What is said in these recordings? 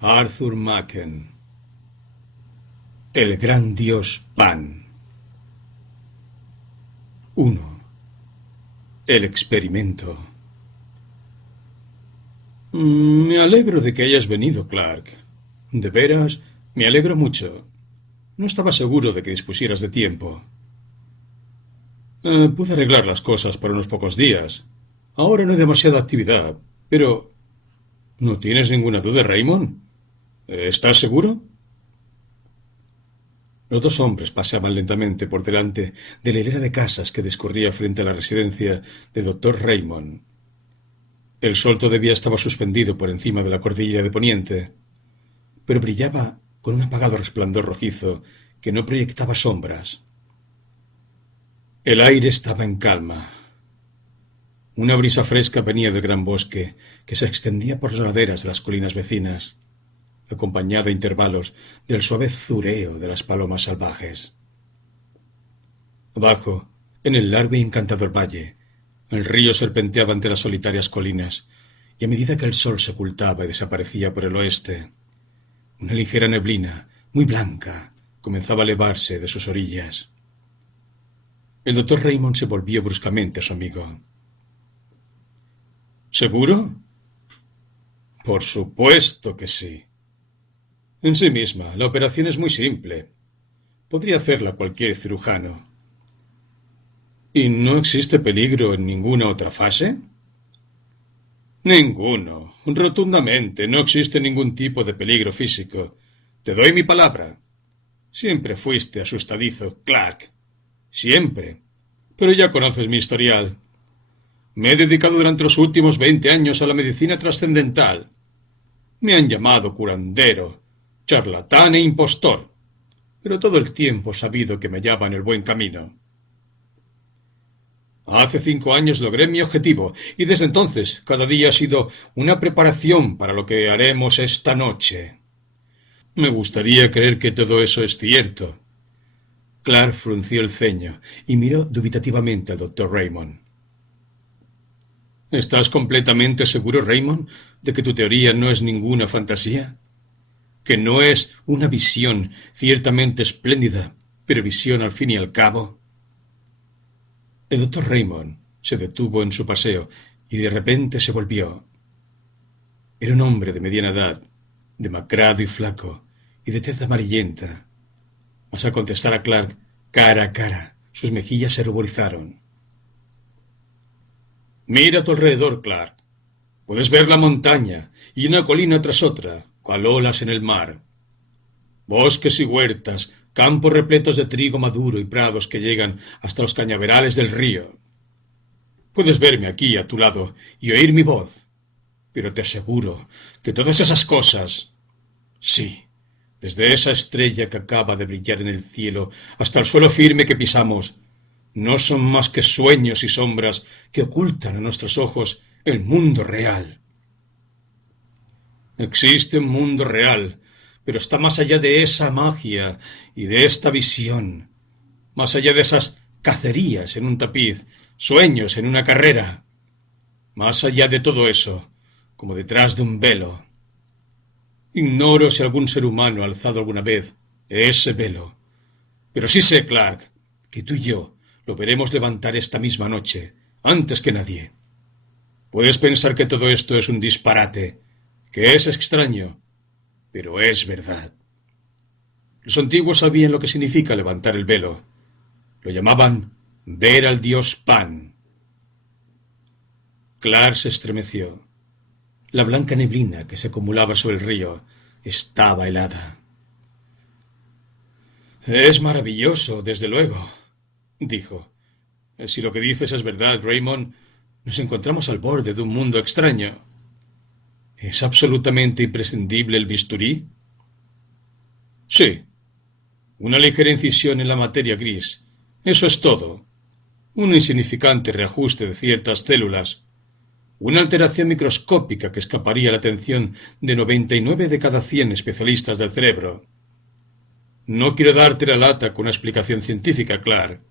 Arthur Machen. El gran dios Pan. 1. El experimento. Me alegro de que hayas venido, Clark. De veras, me alegro mucho. No estaba seguro de que dispusieras de tiempo. Pude arreglar las cosas por unos pocos días. Ahora no hay demasiada actividad, pero... ¿No tienes ninguna duda, Raymond? ¿Estás seguro? Los dos hombres paseaban lentamente por delante de la hilera de casas que discurría frente a la residencia de Dr. Raymond. El sol todavía estaba suspendido por encima de la cordillera de Poniente, pero brillaba con un apagado resplandor rojizo que no proyectaba sombras. El aire estaba en calma. Una brisa fresca venía del gran bosque que se extendía por las laderas de las colinas vecinas, acompañada a intervalos del suave zureo de las palomas salvajes. Abajo, en el largo y encantador valle, el río serpenteaba entre las solitarias colinas, y a medida que el sol se ocultaba y desaparecía por el oeste, una ligera neblina, muy blanca, comenzaba a elevarse de sus orillas. El doctor Raymond se volvió bruscamente a su amigo. ¿Seguro? Por supuesto que sí. En sí misma, la operación es muy simple. Podría hacerla cualquier cirujano. ¿Y no existe peligro en ninguna otra fase? Ninguno. Rotundamente, no existe ningún tipo de peligro físico. Te doy mi palabra. Siempre fuiste asustadizo, Clark. Siempre. Pero ya conoces mi historial. Me he dedicado durante los últimos 20 años a la medicina trascendental. Me han llamado curandero, charlatán e impostor, pero todo el tiempo he sabido que me hallaba en el buen camino. Hace 5 años logré mi objetivo, y desde entonces cada día ha sido una preparación para lo que haremos esta noche. Me gustaría creer que todo eso es cierto. Clark frunció el ceño y miró dubitativamente al doctor Raymond. ¿Estás completamente seguro, Raymond, de que tu teoría no es ninguna fantasía? ¿Que no es una visión ciertamente espléndida, pero visión al fin y al cabo? El doctor Raymond se detuvo en su paseo y de repente se volvió. Era un hombre de mediana edad, demacrado y flaco, y de tez amarillenta. Mas al contestar a Clark cara a cara, sus mejillas se ruborizaron. Mira a tu alrededor, Clark. Puedes ver la montaña y una colina tras otra, cual olas en el mar. Bosques y huertas, campos repletos de trigo maduro y prados que llegan hasta los cañaverales del río. Puedes verme aquí a tu lado y oír mi voz, pero te aseguro que todas esas cosas, sí, desde esa estrella que acaba de brillar en el cielo hasta el suelo firme que pisamos, no son más que sueños y sombras que ocultan a nuestros ojos el mundo real. Existe un mundo real, pero está más allá de esa magia y de esta visión, más allá de esas cacerías en un tapiz, sueños en una carrera, más allá de todo eso, como detrás de un velo. Ignoro si algún ser humano ha alzado alguna vez ese velo, pero sí sé, Clark, que tú y yo lo veremos levantar esta misma noche, antes que nadie. Puedes pensar que todo esto es un disparate, que es extraño, pero es verdad. Los antiguos sabían lo que significa levantar el velo. Lo llamaban ver al dios Pan. Clark se estremeció. La blanca neblina que se acumulaba sobre el río estaba helada. Es maravilloso, desde luego, dijo. Si lo que dices es verdad, Raymond, nos encontramos al borde de un mundo extraño. ¿Es absolutamente imprescindible el bisturí? Sí. Una ligera incisión en la materia gris. Eso es todo. Un insignificante reajuste de ciertas células. Una alteración microscópica que escaparía a la atención de 99 de cada 100 especialistas del cerebro. No quiero darte la lata con una explicación científica, Clark.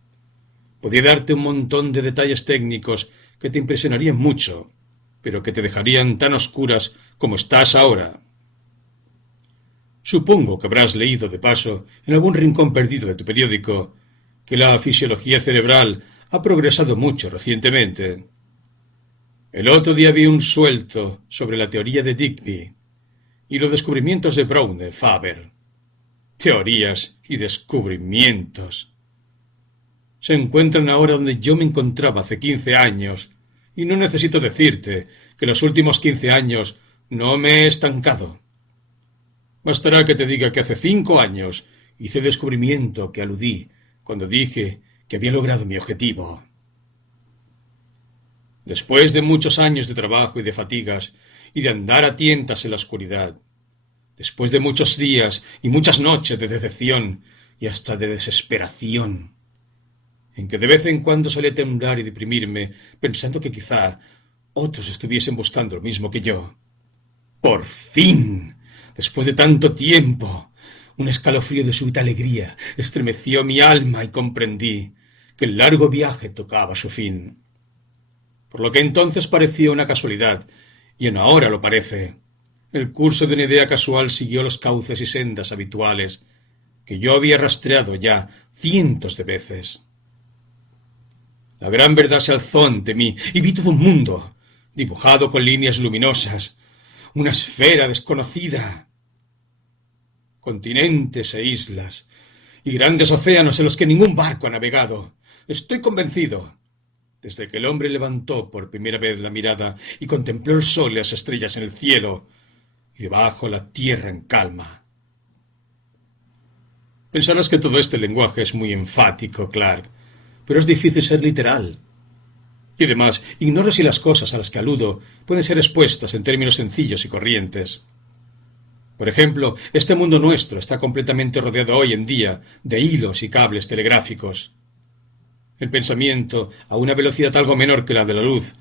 Podría darte un montón de detalles técnicos que te impresionarían mucho, pero que te dejarían tan oscuras como estás ahora. Supongo que habrás leído de paso, en algún rincón perdido de tu periódico, que la fisiología cerebral ha progresado mucho recientemente. El otro día vi un suelto sobre la teoría de Digby y los descubrimientos de Braune Faber. Teorías y descubrimientos. Se encuentran ahora donde yo me encontraba hace 15 años, y no necesito decirte que los últimos 15 años no me he estancado. Bastará que te diga que hace 5 años hice el descubrimiento que aludí cuando dije que había logrado mi objetivo. Después de muchos años de trabajo y de fatigas, y de andar a tientas en la oscuridad, después de muchos días y muchas noches de decepción y hasta de desesperación, en que de vez en cuando solía temblar y deprimirme, pensando que quizá otros estuviesen buscando lo mismo que yo. Por fin, después de tanto tiempo, un escalofrío de súbita alegría estremeció mi alma y comprendí que el largo viaje tocaba su fin. Por lo que entonces parecía una casualidad, y en ahora lo parece. El curso de una idea casual siguió los cauces y sendas habituales que yo había rastreado ya cientos de veces. La gran verdad se alzó ante mí y vi todo un mundo, dibujado con líneas luminosas, una esfera desconocida, continentes e islas, y grandes océanos en los que ningún barco ha navegado. Estoy convencido. Desde que el hombre levantó por primera vez la mirada y contempló el sol y las estrellas en el cielo, y debajo la tierra en calma. Pensarás que todo este lenguaje es muy enfático, Clark, pero es difícil ser literal. Y además, ignoro si las cosas a las que aludo pueden ser expuestas en términos sencillos y corrientes. Por ejemplo, este mundo nuestro está completamente rodeado hoy en día de hilos y cables telegráficos. El pensamiento, a una velocidad algo menor que la de la luz,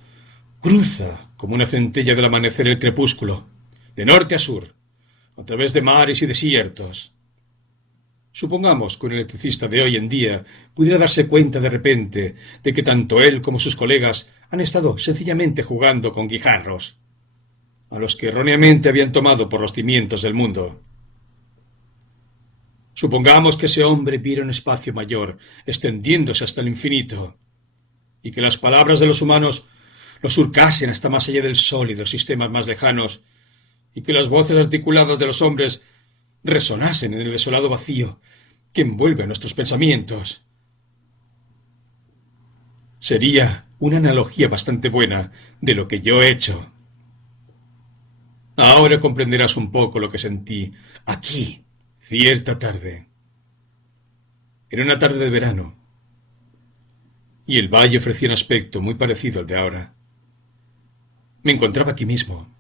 cruza como una centella del amanecer el crepúsculo, de norte a sur, a través de mares y desiertos. Supongamos que un electricista de hoy en día pudiera darse cuenta de repente de que tanto él como sus colegas han estado sencillamente jugando con guijarros, a los que erróneamente habían tomado por los cimientos del mundo. Supongamos que ese hombre viera un espacio mayor, extendiéndose hasta el infinito, y que las palabras de los humanos lo surcasen hasta más allá del sol y de los sistemas más lejanos, y que las voces articuladas de los hombres resonasen en el desolado vacío que envuelve a nuestros pensamientos. Sería una analogía bastante buena de lo que yo he hecho. Ahora comprenderás un poco lo que sentí aquí, cierta tarde. Era una tarde de verano, y el valle ofrecía un aspecto muy parecido al de ahora. Me encontraba aquí mismo,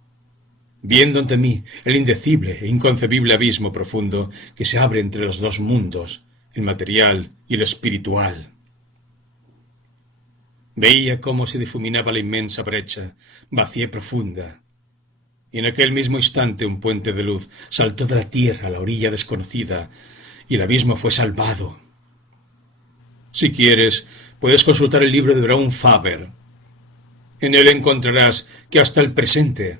viendo ante mí el indecible e inconcebible abismo profundo que se abre entre los dos mundos, el material y el espiritual. Veía cómo se difuminaba la inmensa brecha, vacía y profunda, y en aquel mismo instante un puente de luz saltó de la tierra a la orilla desconocida, y el abismo fue salvado. Si quieres, puedes consultar el libro de Braun Faber. En él encontrarás que hasta el presente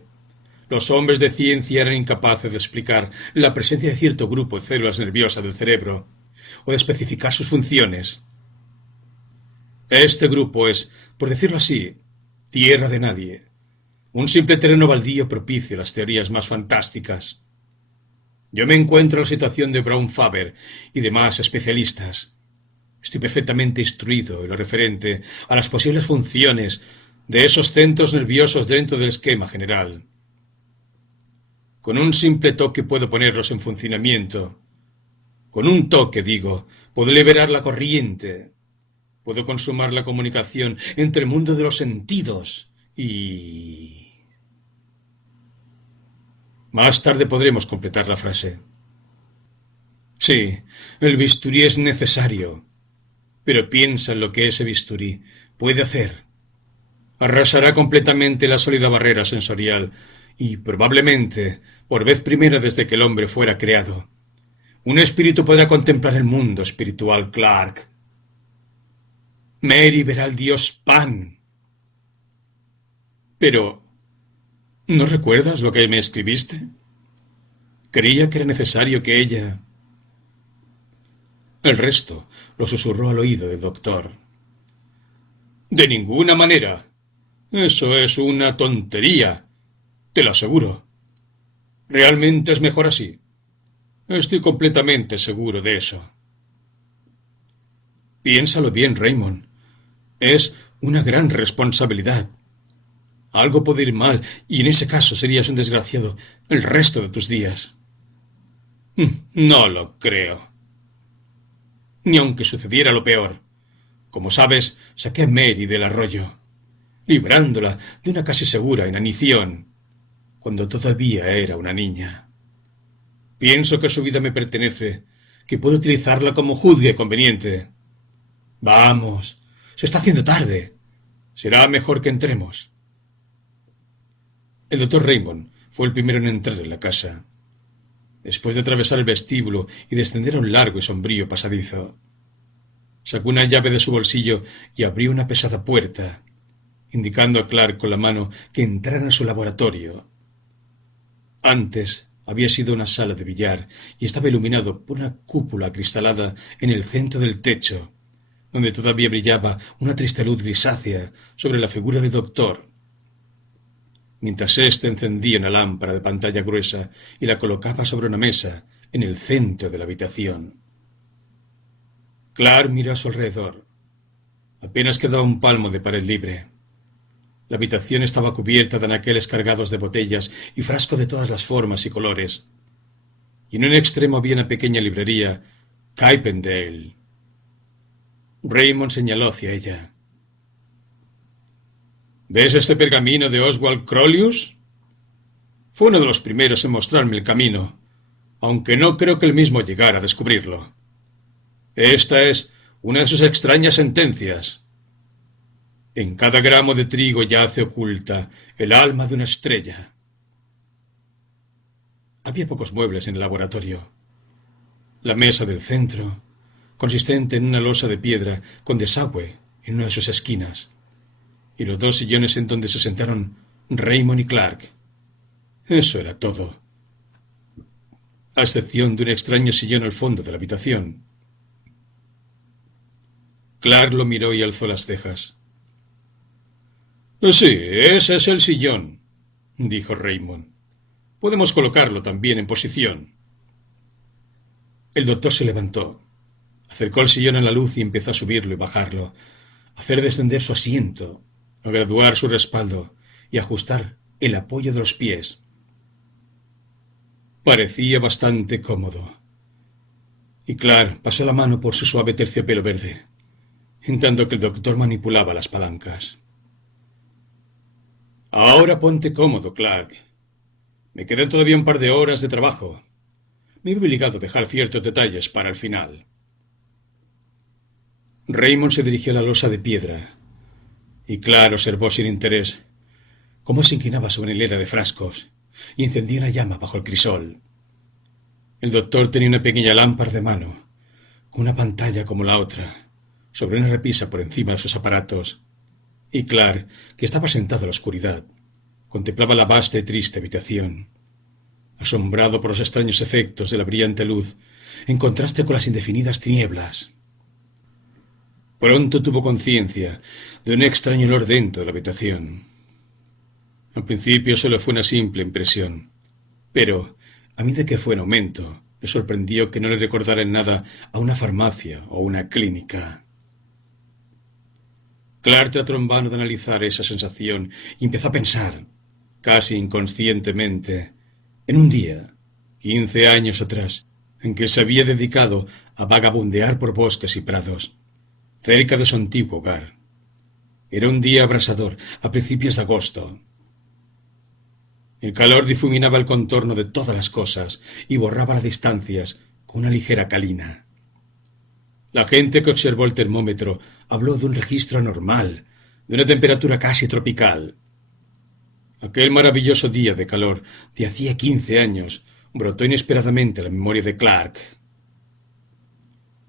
los hombres de ciencia eran incapaces de explicar la presencia de cierto grupo de células nerviosas del cerebro, o de especificar sus funciones. Este grupo es, por decirlo así, tierra de nadie, un simple terreno baldío propicio a las teorías más fantásticas. Yo me encuentro en la situación de Braun Faber y demás especialistas. Estoy perfectamente instruido en lo referente a las posibles funciones de esos centros nerviosos dentro del esquema general. Con un simple toque puedo ponerlos en funcionamiento. Con un toque, digo, puedo liberar la corriente. Puedo consumar la comunicación entre el mundo de los sentidos y... Más tarde podremos completar la frase. Sí, el bisturí es necesario, pero piensa en lo que ese bisturí puede hacer. Arrasará completamente la sólida barrera sensorial y, probablemente, por vez primera desde que el hombre fuera creado, un espíritu podrá contemplar el mundo espiritual, Clark. Mary verá al dios Pan. Pero, ¿no recuerdas lo que me escribiste? Creía que era necesario que ella... El resto lo susurró al oído del doctor. De ninguna manera. Eso es una tontería. Te lo aseguro. Realmente es mejor así. Estoy completamente seguro de eso. Piénsalo bien, Raymond. Es una gran responsabilidad. Algo puede ir mal, y en ese caso serías un desgraciado el resto de tus días. No lo creo. Ni aunque sucediera lo peor. Como sabes, saqué a Mary del arroyo, librándola de una casi segura inanición, cuando todavía era una niña. Pienso que su vida me pertenece, que puedo utilizarla como juzgue conveniente. Vamos, se está haciendo tarde. Será mejor que entremos. El doctor Raymond fue el primero en entrar en la casa. Después de atravesar el vestíbulo y descender a un largo y sombrío pasadizo, sacó una llave de su bolsillo y abrió una pesada puerta, indicando a Clark con la mano que entraran a su laboratorio. Antes había sido una sala de billar y estaba iluminado por una cúpula acristalada en el centro del techo, donde todavía brillaba una triste luz grisácea sobre la figura del doctor, mientras éste encendía una lámpara de pantalla gruesa y la colocaba sobre una mesa en el centro de la habitación. Clark miró a su alrededor. Apenas quedaba un palmo de pared libre. La habitación estaba cubierta de anaqueles cargados de botellas y frascos de todas las formas y colores. Y en un extremo había una pequeña librería, Chippendale. Raymond señaló hacia ella. ¿Ves este pergamino de Oswald Crolius? Fue uno de los primeros en mostrarme el camino, aunque no creo que él mismo llegara a descubrirlo. Esta es una de sus extrañas sentencias. En cada gramo de trigo yace oculta el alma de una estrella. Había pocos muebles en el laboratorio. La mesa del centro, consistente en una losa de piedra con desagüe en una de sus esquinas, y los dos sillones en donde se sentaron Raymond y Clark. Eso era todo, a excepción de un extraño sillón al fondo de la habitación. Clark lo miró y alzó las cejas. Sí, ese es el sillón, dijo Raymond. Podemos colocarlo también en posición. El doctor se levantó, acercó el sillón a la luz y empezó a subirlo y bajarlo, a hacer descender su asiento, a graduar su respaldo y ajustar el apoyo de los pies. Parecía bastante cómodo. Y Clark pasó la mano por su suave terciopelo verde, en tanto que el doctor manipulaba las palancas. Ahora ponte cómodo, Clark. Me quedan todavía un par de horas de trabajo. Me he obligado a dejar ciertos detalles para el final. Raymond se dirigió a la losa de piedra, y Clark observó sin interés cómo se inclinaba sobre una hilera de frascos y encendía una llama bajo el crisol. El doctor tenía una pequeña lámpara de mano, con una pantalla como la otra, sobre una repisa por encima de sus aparatos, y Clark, que estaba sentado en la oscuridad, contemplaba la vasta y triste habitación, asombrado por los extraños efectos de la brillante luz, en contraste con las indefinidas tinieblas. Pronto tuvo conciencia de un extraño olor dentro de la habitación. Al principio solo fue una simple impresión, pero, a medida que fue en aumento, le sorprendió que no le recordara en nada a una farmacia o una clínica. Clark trató en vano de analizar esa sensación y empezó a pensar, casi inconscientemente, en un día, 15 años atrás, en que se había dedicado a vagabundear por bosques y prados, cerca de su antiguo hogar. Era un día abrasador, a principios de agosto. El calor difuminaba el contorno de todas las cosas y borraba las distancias con una ligera calina. La gente que observó el termómetro habló de un registro anormal, de una temperatura casi tropical. Aquel maravilloso día de calor de hacía 15 años brotó inesperadamente a la memoria de Clark.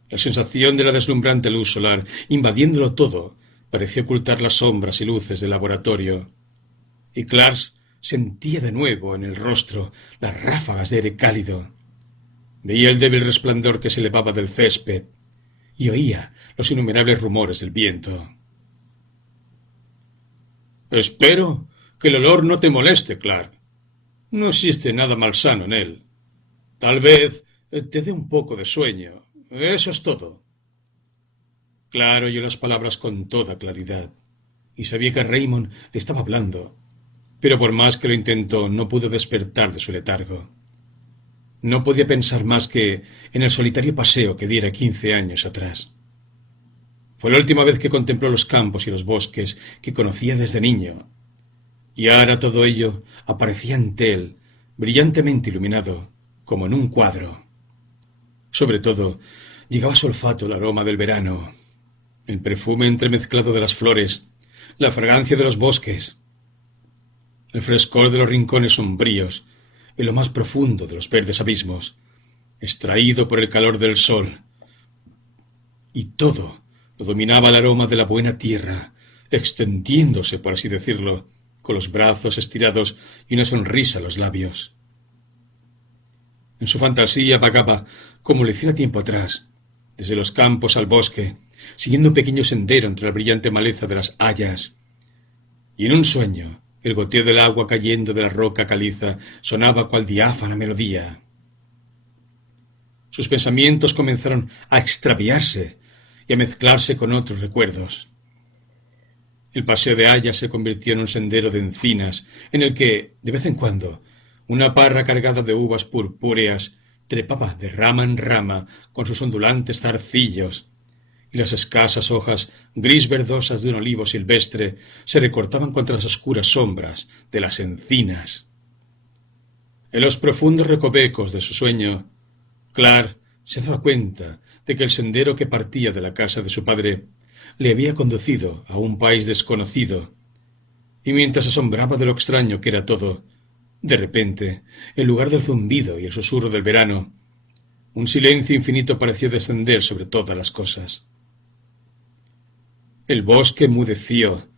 La sensación de la deslumbrante luz solar, invadiéndolo todo, parecía ocultar las sombras y luces del laboratorio, y Clark sentía de nuevo en el rostro las ráfagas de aire cálido. Veía el débil resplandor que se elevaba del césped y oía los innumerables rumores del viento. Espero que el olor no te moleste, Clark. No existe nada malsano en él. Tal vez te dé un poco de sueño. Eso es todo. Clark oyó las palabras con toda claridad y sabía que Raymond le estaba hablando, pero por más que lo intentó no pudo despertar de su letargo. No podía pensar más que en el solitario paseo que diera 15 años atrás. Fue la última vez que contempló los campos y los bosques que conocía desde niño, y ahora todo ello aparecía ante él, brillantemente iluminado, como en un cuadro. Sobre todo, llegaba a su olfato el aroma del verano, el perfume entremezclado de las flores, la fragancia de los bosques, el frescor de los rincones sombríos, en lo más profundo de los verdes abismos, extraído por el calor del sol. Y todo lo dominaba el aroma de la buena tierra, extendiéndose, por así decirlo, con los brazos estirados y una sonrisa a los labios. En su fantasía vagaba, como lo hiciera tiempo atrás, desde los campos al bosque, siguiendo un pequeño sendero entre la brillante maleza de las hayas. Y en un sueño, el goteo del agua cayendo de la roca caliza sonaba cual diáfana melodía. Sus pensamientos comenzaron a extraviarse y a mezclarse con otros recuerdos. El paseo de hayas se convirtió en un sendero de encinas, en el que, de vez en cuando, una parra cargada de uvas purpúreas trepaba de rama en rama con sus ondulantes zarcillos, y las escasas hojas gris verdosas de un olivo silvestre se recortaban contra las oscuras sombras de las encinas. En los profundos recovecos de su sueño, Clark se daba cuenta de que el sendero que partía de la casa de su padre le había conducido a un país desconocido, y mientras se asombraba de lo extraño que era todo, de repente, en lugar del zumbido y el susurro del verano, un silencio infinito pareció descender sobre todas las cosas. El bosque enmudeció,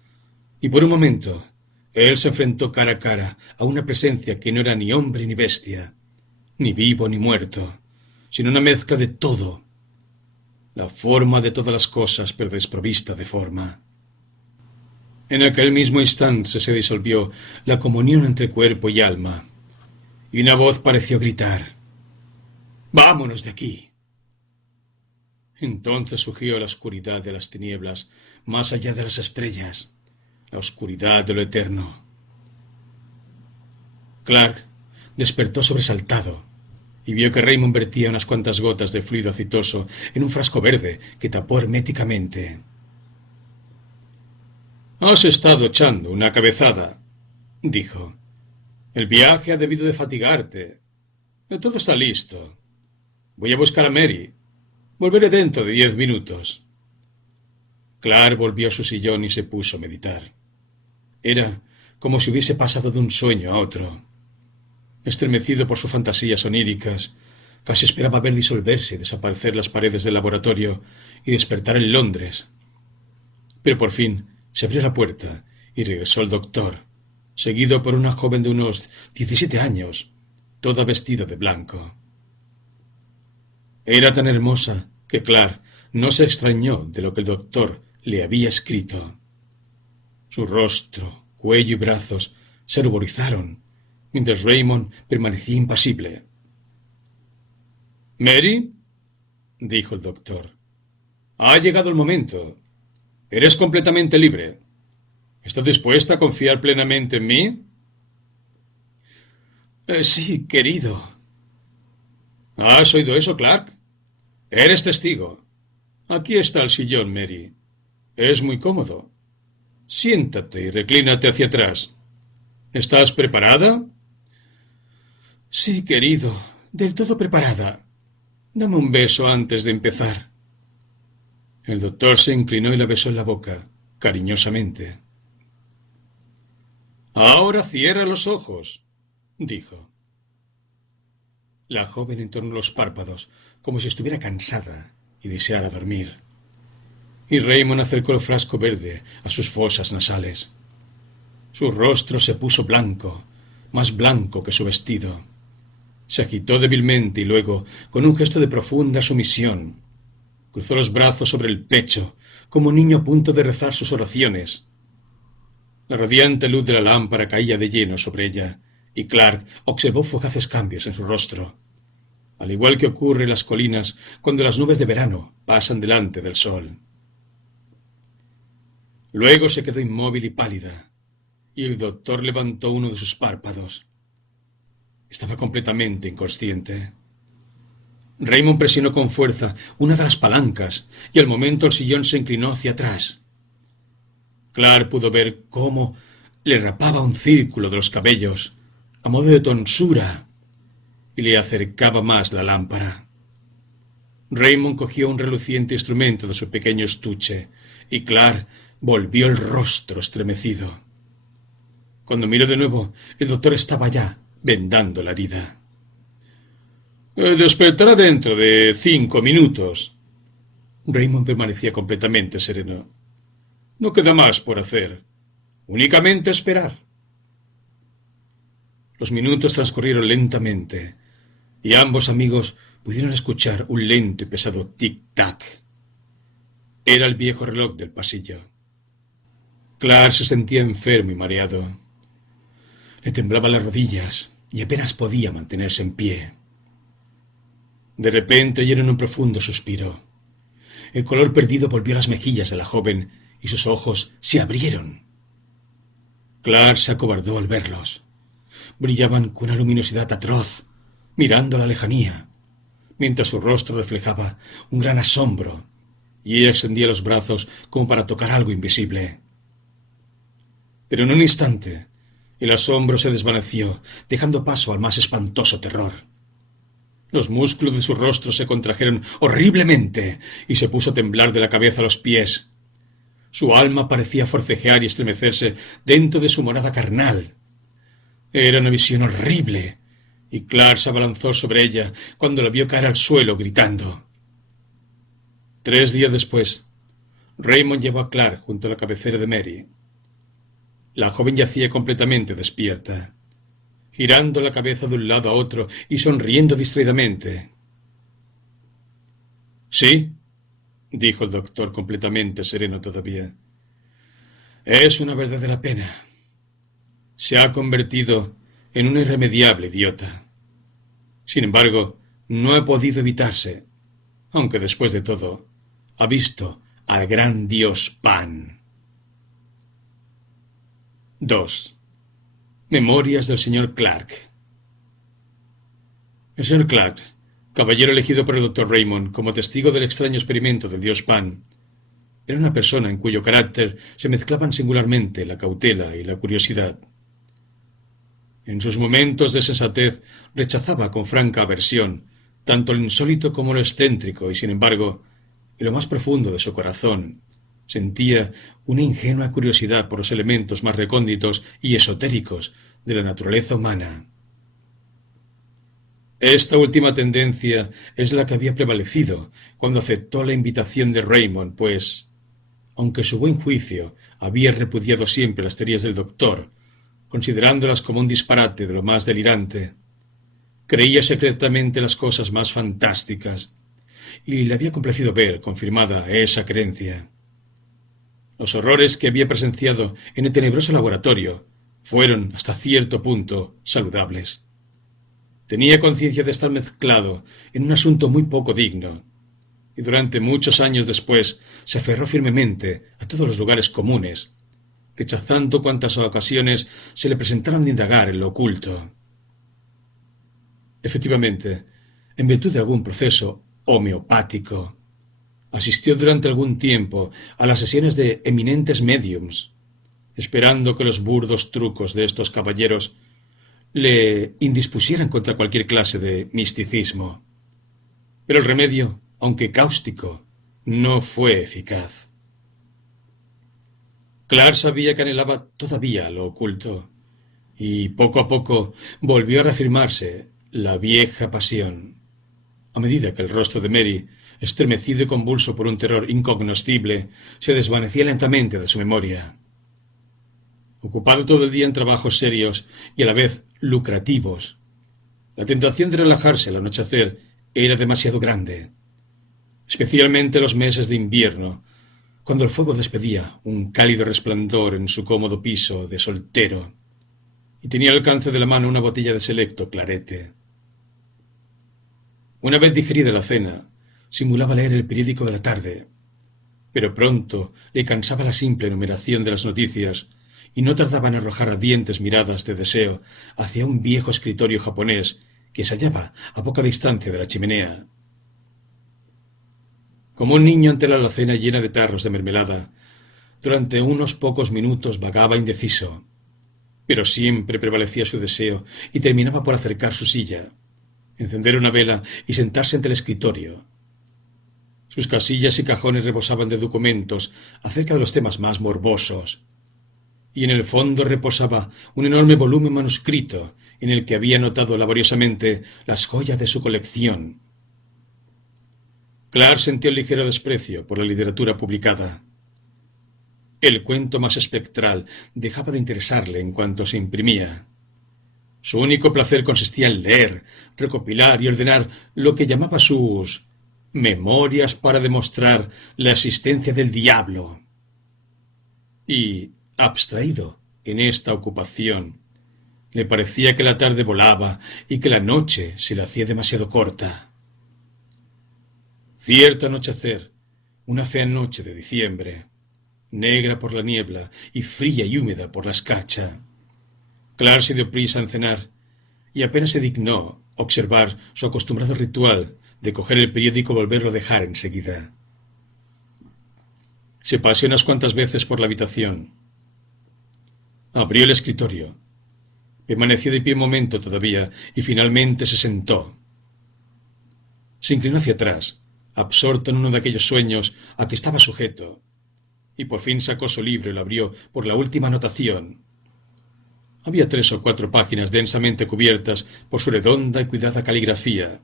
y por un momento él se enfrentó cara a cara a una presencia que no era ni hombre ni bestia, ni vivo ni muerto, sino una mezcla de todo, la forma de todas las cosas, pero desprovista de forma. En aquel mismo instante se disolvió la comunión entre cuerpo y alma, y una voz pareció gritar: «¡Vámonos de aquí!». Entonces surgió la oscuridad de las tinieblas, más allá de las estrellas, la oscuridad de lo eterno. Clark despertó sobresaltado y vio que Raymond vertía unas cuantas gotas de fluido aceitoso en un frasco verde que tapó herméticamente. «Has estado echando una cabezada», dijo. «El viaje ha debido de fatigarte. Todo está listo. Voy a buscar a Mary. Volveré dentro de 10 minutos». Clark volvió a su sillón y se puso a meditar. Era como si hubiese pasado de un sueño a otro. Estremecido por sus fantasías oníricas, casi esperaba ver disolverse y desaparecer las paredes del laboratorio y despertar en Londres. Pero por fin se abrió la puerta y regresó el doctor, seguido por una joven de unos 17 años, toda vestida de blanco. Era tan hermosa que Clark no se extrañó de lo que el doctor le había escrito. Su rostro, cuello y brazos se ruborizaron, mientras Raymond permanecía impasible. «Mary», dijo el doctor, «ha llegado el momento. Eres completamente libre. ¿Estás dispuesta a confiar plenamente en mí?» «Sí, querido». «¿Has oído eso, Clark? Eres testigo. Aquí está el sillón, Mary. Es muy cómodo. Siéntate y reclínate hacia atrás. ¿Estás preparada?» «Sí, querido, del todo preparada. Dame un beso antes de empezar». El doctor se inclinó y la besó en la boca, cariñosamente. «Ahora cierra los ojos», dijo. La joven entornó los párpados, como si estuviera cansada y deseara dormir. Y Raymond acercó el frasco verde a sus fosas nasales. Su rostro se puso blanco, más blanco que su vestido. Se agitó débilmente y luego, con un gesto de profunda sumisión, cruzó los brazos sobre el pecho, como un niño a punto de rezar sus oraciones. La radiante luz de la lámpara caía de lleno sobre ella, y Clark observó fugaces cambios en su rostro, al igual que ocurre en las colinas cuando las nubes de verano pasan delante del sol. Luego se quedó inmóvil y pálida, y el doctor levantó uno de sus párpados. Estaba completamente inconsciente. Raymond presionó con fuerza una de las palancas, y al momento el sillón se inclinó hacia atrás. Clark pudo ver cómo le rapaba un círculo de los cabellos, a modo de tonsura, y le acercaba más la lámpara. Raymond cogió un reluciente instrumento de su pequeño estuche, y Clark volvió el rostro estremecido. Cuando miró de nuevo, el doctor estaba ya vendando la herida. Despertará dentro de 5 minutos. Raymond permanecía completamente sereno. No queda más por hacer. Únicamente esperar. Los minutos transcurrieron lentamente, y ambos amigos pudieron escuchar un lento y pesado tic-tac. Era el viejo reloj del pasillo. Clark se sentía enfermo y mareado. Le temblaban las rodillas y apenas podía mantenerse en pie. De repente oyeron un profundo suspiro. El color perdido volvió a las mejillas de la joven y sus ojos se abrieron. Clark se acobardó al verlos. Brillaban con una luminosidad atroz, mirando a la lejanía, mientras su rostro reflejaba un gran asombro, y ella extendía los brazos como para tocar algo invisible. Pero en un instante, el asombro se desvaneció, dejando paso al más espantoso terror. Los músculos de su rostro se contrajeron horriblemente y se puso a temblar de la cabeza a los pies. Su alma parecía forcejear y estremecerse dentro de su morada carnal. Era una visión horrible, y Clark se abalanzó sobre ella cuando la vio caer al suelo gritando. 3 días después, Raymond llevó a Clark junto a la cabecera de Mary. La joven yacía completamente despierta, girando la cabeza de un lado a otro y sonriendo distraídamente. «Sí», dijo el doctor completamente sereno todavía. «Es una verdadera pena. Se ha convertido en una irremediable idiota. Sin embargo, no ha podido evitarse, aunque después de todo ha visto al gran dios Pan». 2. Memorias del señor Clark. El señor Clark, caballero elegido por el doctor Raymond como testigo del extraño experimento del dios Pan, era una persona en cuyo carácter se mezclaban singularmente la cautela y la curiosidad. En sus momentos de sensatez rechazaba con franca aversión tanto lo insólito como lo excéntrico, y sin embargo, en lo más profundo de su corazón, sentía una ingenua curiosidad por los elementos más recónditos y esotéricos de la naturaleza humana. Esta última tendencia es la que había prevalecido cuando aceptó la invitación de Raymond, pues, aunque su buen juicio había repudiado siempre las teorías del doctor, considerándolas como un disparate de lo más delirante, creía secretamente las cosas más fantásticas, y le había complacido ver confirmada esa creencia. Los horrores que había presenciado en el tenebroso laboratorio fueron, hasta cierto punto, saludables. Tenía conciencia de estar mezclado en un asunto muy poco digno, y durante muchos años después se aferró firmemente a todos los lugares comunes, rechazando cuantas ocasiones se le presentaron de indagar en lo oculto. Efectivamente, en virtud de algún proceso homeopático, asistió durante algún tiempo a las sesiones de eminentes médiums, esperando que los burdos trucos de estos caballeros le indispusieran contra cualquier clase de misticismo. Pero el remedio, aunque cáustico, no fue eficaz. Clark sabía que anhelaba todavía lo oculto, y poco a poco volvió a reafirmarse la vieja pasión, a medida que el rostro de Mary, estremecido y convulso por un terror incognoscible, se desvanecía lentamente de su memoria. ocupado todo el día en trabajos serios y a la vez lucrativos. La tentación de relajarse al anochecer era demasiado grande, especialmente los meses de invierno, cuando el fuego despedía un cálido resplandor en su cómodo piso de soltero y tenía al alcance de la mano una botella de selecto clarete. Una vez digerida la cena, simulaba leer el periódico de la tarde, pero pronto le cansaba la simple enumeración de las noticias y no tardaba en arrojar ardientes miradas de deseo hacia un viejo escritorio japonés que se hallaba a poca distancia de la chimenea. Como un niño ante la alacena llena de tarros de mermelada, durante unos pocos minutos vagaba indeciso, pero siempre prevalecía su deseo y terminaba por acercar su silla, encender una vela y sentarse ante el escritorio. Sus casillas y cajones rebosaban de documentos acerca de los temas más morbosos, y en el fondo reposaba un enorme volumen manuscrito en el que había anotado laboriosamente las joyas de su colección. Clark sentía un ligero desprecio por la literatura publicada. El cuento más espectral dejaba de interesarle en cuanto se imprimía. Su único placer consistía en leer, recopilar y ordenar lo que llamaba sus memorias para demostrar la existencia del diablo. Y, abstraído en esta ocupación, le parecía que la tarde volaba y que la noche se le hacía demasiado corta. Cierto anochecer, una fea noche de diciembre, negra por la niebla y fría y húmeda por la escarcha, Clark se dio prisa en cenar y apenas se dignó observar su acostumbrado ritual de coger el periódico y volverlo a dejar enseguida. Se paseó unas cuantas veces por la habitación. Abrió el escritorio. Permaneció de pie un momento todavía y finalmente se sentó. Se inclinó hacia atrás, absorto en uno de aquellos sueños a que estaba sujeto, y por fin sacó su libro y lo abrió por la última anotación. Había 3 o 4 páginas densamente cubiertas por su redonda y cuidada caligrafía,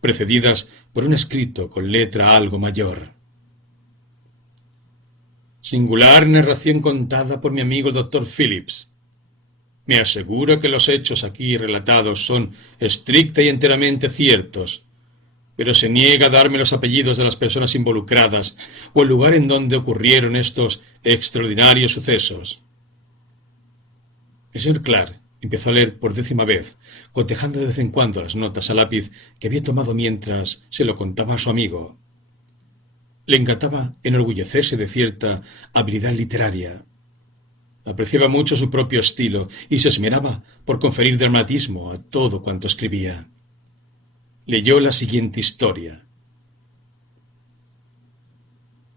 precedidas por un escrito con letra algo mayor. Singular narración contada por mi amigo el doctor Phillips. Me aseguro que los hechos aquí relatados son estricta y enteramente ciertos, pero se niega a darme los apellidos de las personas involucradas o el lugar en donde ocurrieron estos extraordinarios sucesos. El señor Clark empezó a leer por 10ª vez, cotejando de vez en cuando las notas a lápiz que había tomado mientras se lo contaba a su amigo. Le encantaba enorgullecerse de cierta habilidad literaria. Apreciaba mucho su propio estilo y se esmeraba por conferir dramatismo a todo cuanto escribía. Leyó la siguiente historia.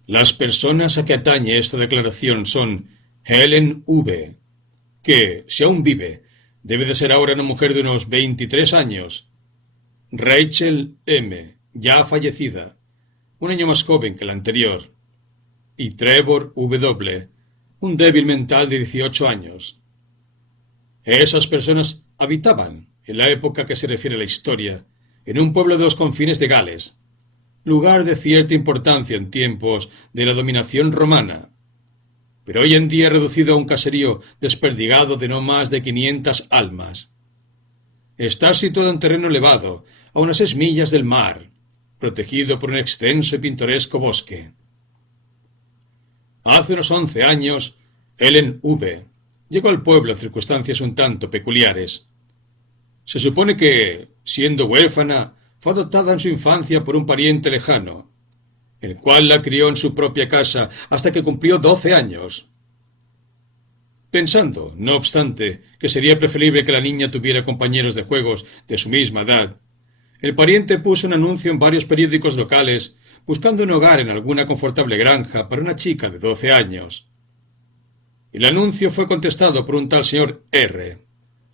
Las personas a que atañe esta declaración son Helen V., que, si aún vive, debe de ser ahora una mujer de unos 23 años. Rachel M., ya fallecida, un año más joven que la anterior. Y Trevor W., un débil mental de 18 años. Esas personas habitaban, en la época que se refiere a la historia, en un pueblo de los confines de Gales, lugar de cierta importancia en tiempos de la dominación romana, pero hoy en día reducido a un caserío desperdigado de no más de 500 almas. Está situado en terreno elevado, a unas 6 millas del mar, protegido por un extenso y pintoresco bosque. Hace unos 11 años, Helen V. llegó al pueblo en circunstancias un tanto peculiares. Se supone que, siendo huérfana, fue adoptada en su infancia por un pariente lejano, el cual la crió en su propia casa hasta que cumplió 12 años. Pensando, no obstante, que sería preferible que la niña tuviera compañeros de juegos de su misma edad, el pariente puso un anuncio en varios periódicos locales buscando un hogar en alguna confortable granja para una chica de 12 años. El anuncio fue contestado por un tal señor R.,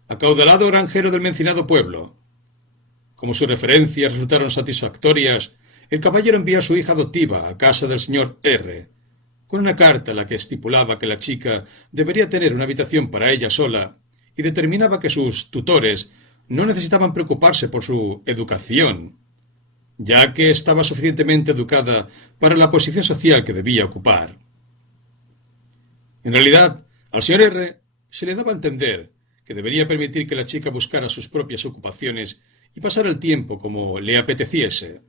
acaudalado granjero del mencionado pueblo. Como sus referencias resultaron satisfactorias, el caballero envió a su hija adoptiva a casa del señor R., con una carta en la que estipulaba que la chica debería tener una habitación para ella sola y determinaba que sus tutores no necesitaban preocuparse por su educación, ya que estaba suficientemente educada para la posición social que debía ocupar. En realidad, Al señor R. se le daba a entender que debería permitir que la chica buscara sus propias ocupaciones y pasara el tiempo como le apeteciese.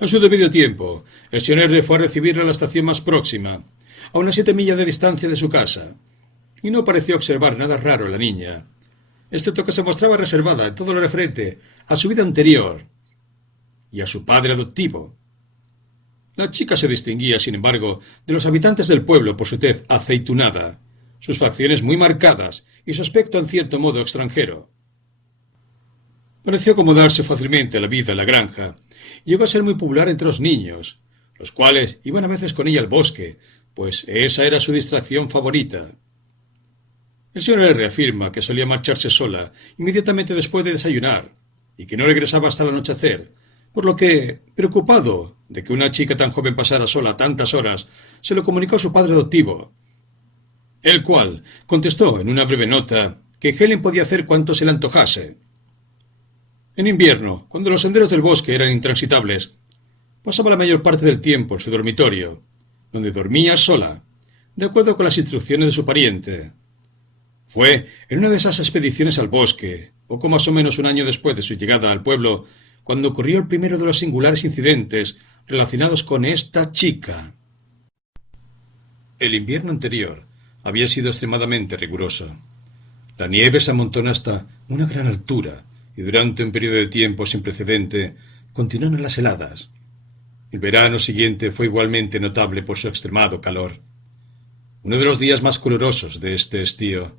A su debido tiempo, el señor R. fue a recibirla a la estación más próxima, a unas 7 millas de distancia de su casa, y no pareció observar nada raro en la niña, excepto que se mostraba reservada en todo lo referente a su vida anterior y a su padre adoptivo. La chica se distinguía, sin embargo, de los habitantes del pueblo por su tez aceitunada, sus facciones muy marcadas y su aspecto en cierto modo extranjero. Pareció acomodarse fácilmente a la vida en la granja y llegó a ser muy popular entre los niños, los cuales iban a veces con ella al bosque, pues esa era su distracción favorita. El señor R. afirma que solía marcharse sola inmediatamente después de desayunar y que no regresaba hasta el anochecer, por lo que, preocupado de que una chica tan joven pasara sola tantas horas, se lo comunicó a su padre adoptivo, el cual contestó en una breve nota que Helen podía hacer cuanto se le antojase. En invierno, cuando los senderos del bosque eran intransitables, pasaba la mayor parte del tiempo en su dormitorio, donde dormía sola, de acuerdo con las instrucciones de su pariente. Fue en una de esas expediciones al bosque, poco más o menos un año después de su llegada al pueblo, cuando ocurrió el primero de los singulares incidentes relacionados con esta chica. El invierno anterior había sido extremadamente riguroso. La nieve se amontonó hasta una gran altura y durante un periodo de tiempo sin precedente continuaron las heladas. El verano siguiente fue igualmente notable por su extremado calor. Uno de los días más calurosos de este estío,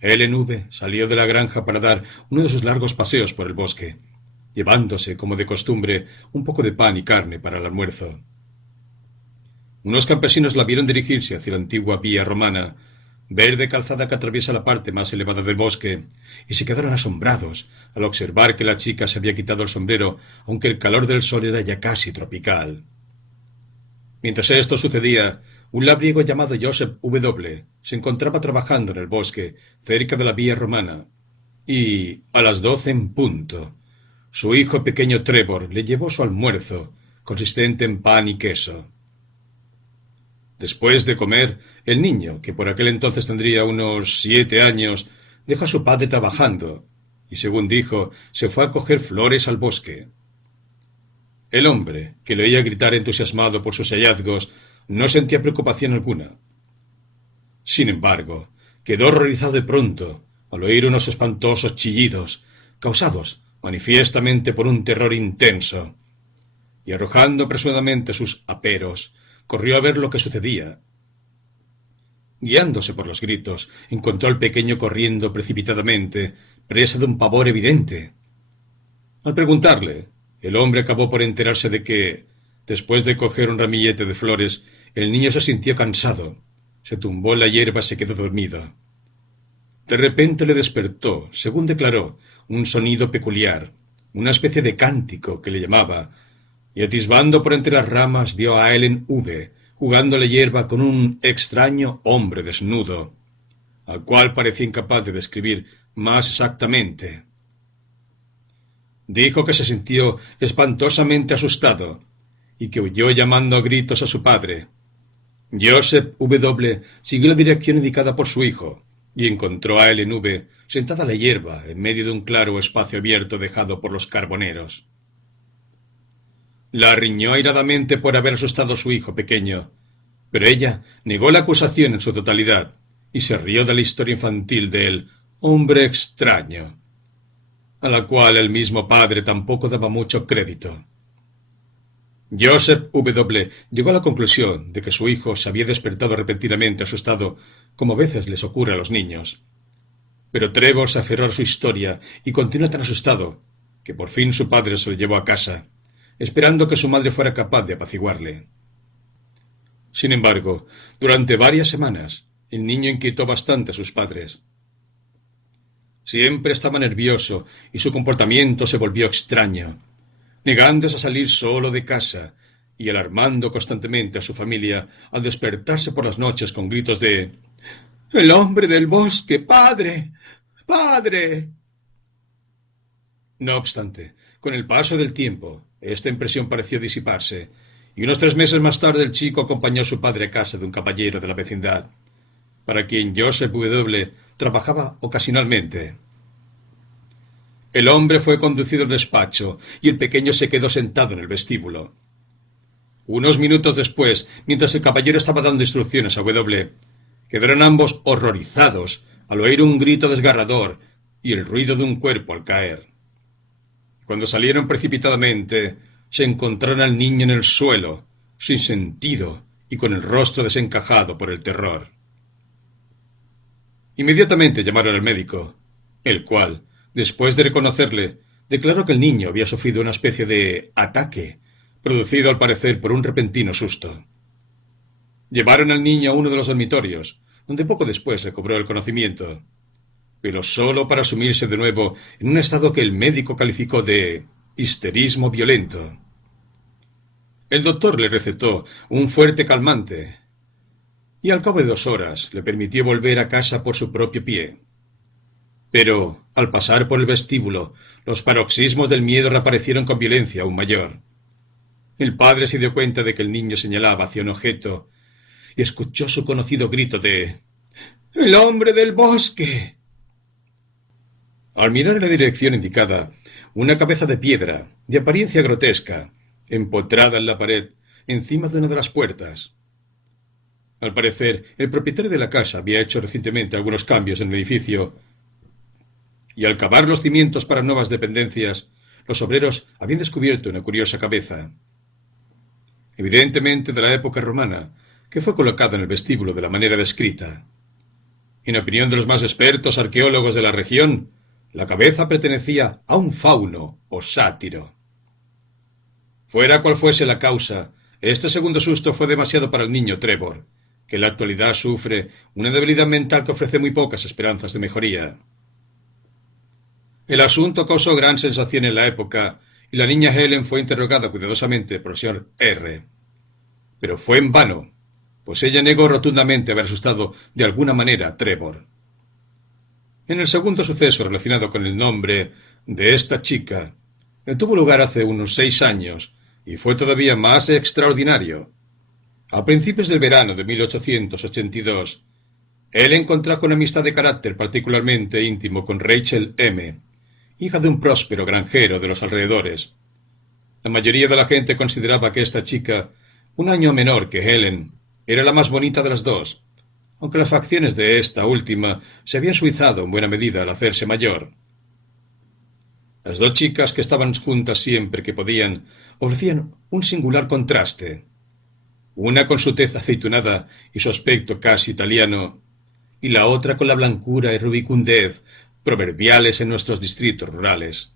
Helen V. salió de la granja para dar uno de sus largos paseos por el bosque, llevándose, como de costumbre, un poco de pan y carne para el almuerzo. Unos campesinos la vieron dirigirse hacia la antigua vía romana, verde calzada que atraviesa la parte más elevada del bosque, y se quedaron asombrados al observar que la chica se había quitado el sombrero, aunque el calor del sol era ya casi tropical. Mientras esto sucedía, un labriego llamado Joseph W. se encontraba trabajando en el bosque, cerca de la vía romana, y, a las 12 en punto, su hijo pequeño Trevor le llevó su almuerzo, consistente en pan y queso. Después de comer, el niño, que por aquel entonces tendría unos 7 años, dejó a su padre trabajando, y según dijo, se fue a coger flores al bosque. El hombre, que le oía gritar entusiasmado por sus hallazgos, no sentía preocupación alguna. Sin embargo, quedó horrorizado de pronto al oír unos espantosos chillidos, causados manifiestamente por un terror intenso, y arrojando apresuradamente sus aperos, corrió a ver lo que sucedía. Guiándose por los gritos, encontró al pequeño corriendo precipitadamente, presa de un pavor evidente. Al preguntarle, el hombre acabó por enterarse de que, después de coger un ramillete de flores, el niño se sintió cansado, se tumbó en la hierba y se quedó dormido. De repente le despertó, según declaró, un sonido peculiar, una especie de cántico que le llamaba, y atisbando por entre las ramas vio a Helen V. jugando la hierba con un extraño hombre desnudo, al cual parecía incapaz de describir más exactamente. Dijo que se sintió espantosamente asustado y que huyó llamando a gritos a su padre. Joseph W. siguió la dirección indicada por su hijo y encontró a Helen V. sentada en la hierba en medio de un claro espacio abierto dejado por los carboneros. La riñó airadamente por haber asustado a su hijo pequeño, pero ella negó la acusación en su totalidad y se rió de la historia infantil del hombre extraño, a la cual el mismo padre tampoco daba mucho crédito. Joseph W. llegó a la conclusión de que su hijo se había despertado repentinamente asustado, como a veces les ocurre a los niños. Pero Trevor se aferró a su historia y continuó tan asustado que por fin su padre se lo llevó a casa, esperando que su madre fuera capaz de apaciguarle. Sin embargo, durante varias semanas, el niño inquietó bastante a sus padres. Siempre estaba nervioso y su comportamiento se volvió extraño, negándose a salir solo de casa y alarmando constantemente a su familia al despertarse por las noches con gritos de «¡El hombre del bosque! ¡Padre! ¡Padre!». No obstante, con el paso del tiempo, esta impresión pareció disiparse, y unos 3 meses más tarde el chico acompañó a su padre a casa de un caballero de la vecindad, para quien Joseph W. trabajaba ocasionalmente. El hombre fue conducido al despacho y el pequeño se quedó sentado en el vestíbulo. Unos minutos después, mientras el caballero estaba dando instrucciones a W., quedaron ambos horrorizados al oír un grito desgarrador y el ruido de un cuerpo al caer. Cuando salieron precipitadamente, se encontraron al niño en el suelo, sin sentido y con el rostro desencajado por el terror. Inmediatamente llamaron al médico, el cual, después de reconocerle, declaró que el niño había sufrido una especie de ataque, producido al parecer por un repentino susto. Llevaron al niño a uno de los dormitorios, donde poco después recobró el conocimiento, pero solo para sumirse de nuevo en un estado que el médico calificó de histerismo violento. El doctor le recetó un fuerte calmante, y al cabo de 2 horas le permitió volver a casa por su propio pie. Pero, al pasar por el vestíbulo, los paroxismos del miedo reaparecieron con violencia aún mayor. El padre se dio cuenta de que el niño señalaba hacia un objeto, y escuchó su conocido grito de «¡El hombre del bosque!». Al mirar en la dirección indicada, una cabeza de piedra, de apariencia grotesca, empotrada en la pared, encima de una de las puertas. Al parecer, el propietario de la casa había hecho recientemente algunos cambios en el edificio, y al cavar los cimientos para nuevas dependencias, los obreros habían descubierto una curiosa cabeza, evidentemente de la época romana, que fue colocada en el vestíbulo de la manera descrita. En opinión de los más expertos arqueólogos de la región, la cabeza pertenecía a un fauno o sátiro. Fuera cual fuese la causa, este segundo susto fue demasiado para el niño Trevor, que en la actualidad sufre una debilidad mental que ofrece muy pocas esperanzas de mejoría. El asunto causó gran sensación en la época, y la niña Helen fue interrogada cuidadosamente por el señor R. Pero fue en vano, pues ella negó rotundamente haber asustado de alguna manera a Trevor. En el segundo suceso relacionado con el nombre de esta chica, tuvo lugar hace unos 6 años y fue todavía más extraordinario. A principios del verano de 1882, él contrajo una amistad de carácter particularmente íntimo con Rachel M., hija de un próspero granjero de los alrededores. La mayoría de la gente consideraba que esta chica, 1 año menor que Helen, era la más bonita de las dos, aunque las facciones de esta última se habían suizado en buena medida al hacerse mayor. Las 2 chicas, que estaban juntas siempre que podían, ofrecían un singular contraste. Una con su tez aceitunada y su aspecto casi italiano, y la otra con la blancura y rubicundez proverbiales en nuestros distritos rurales.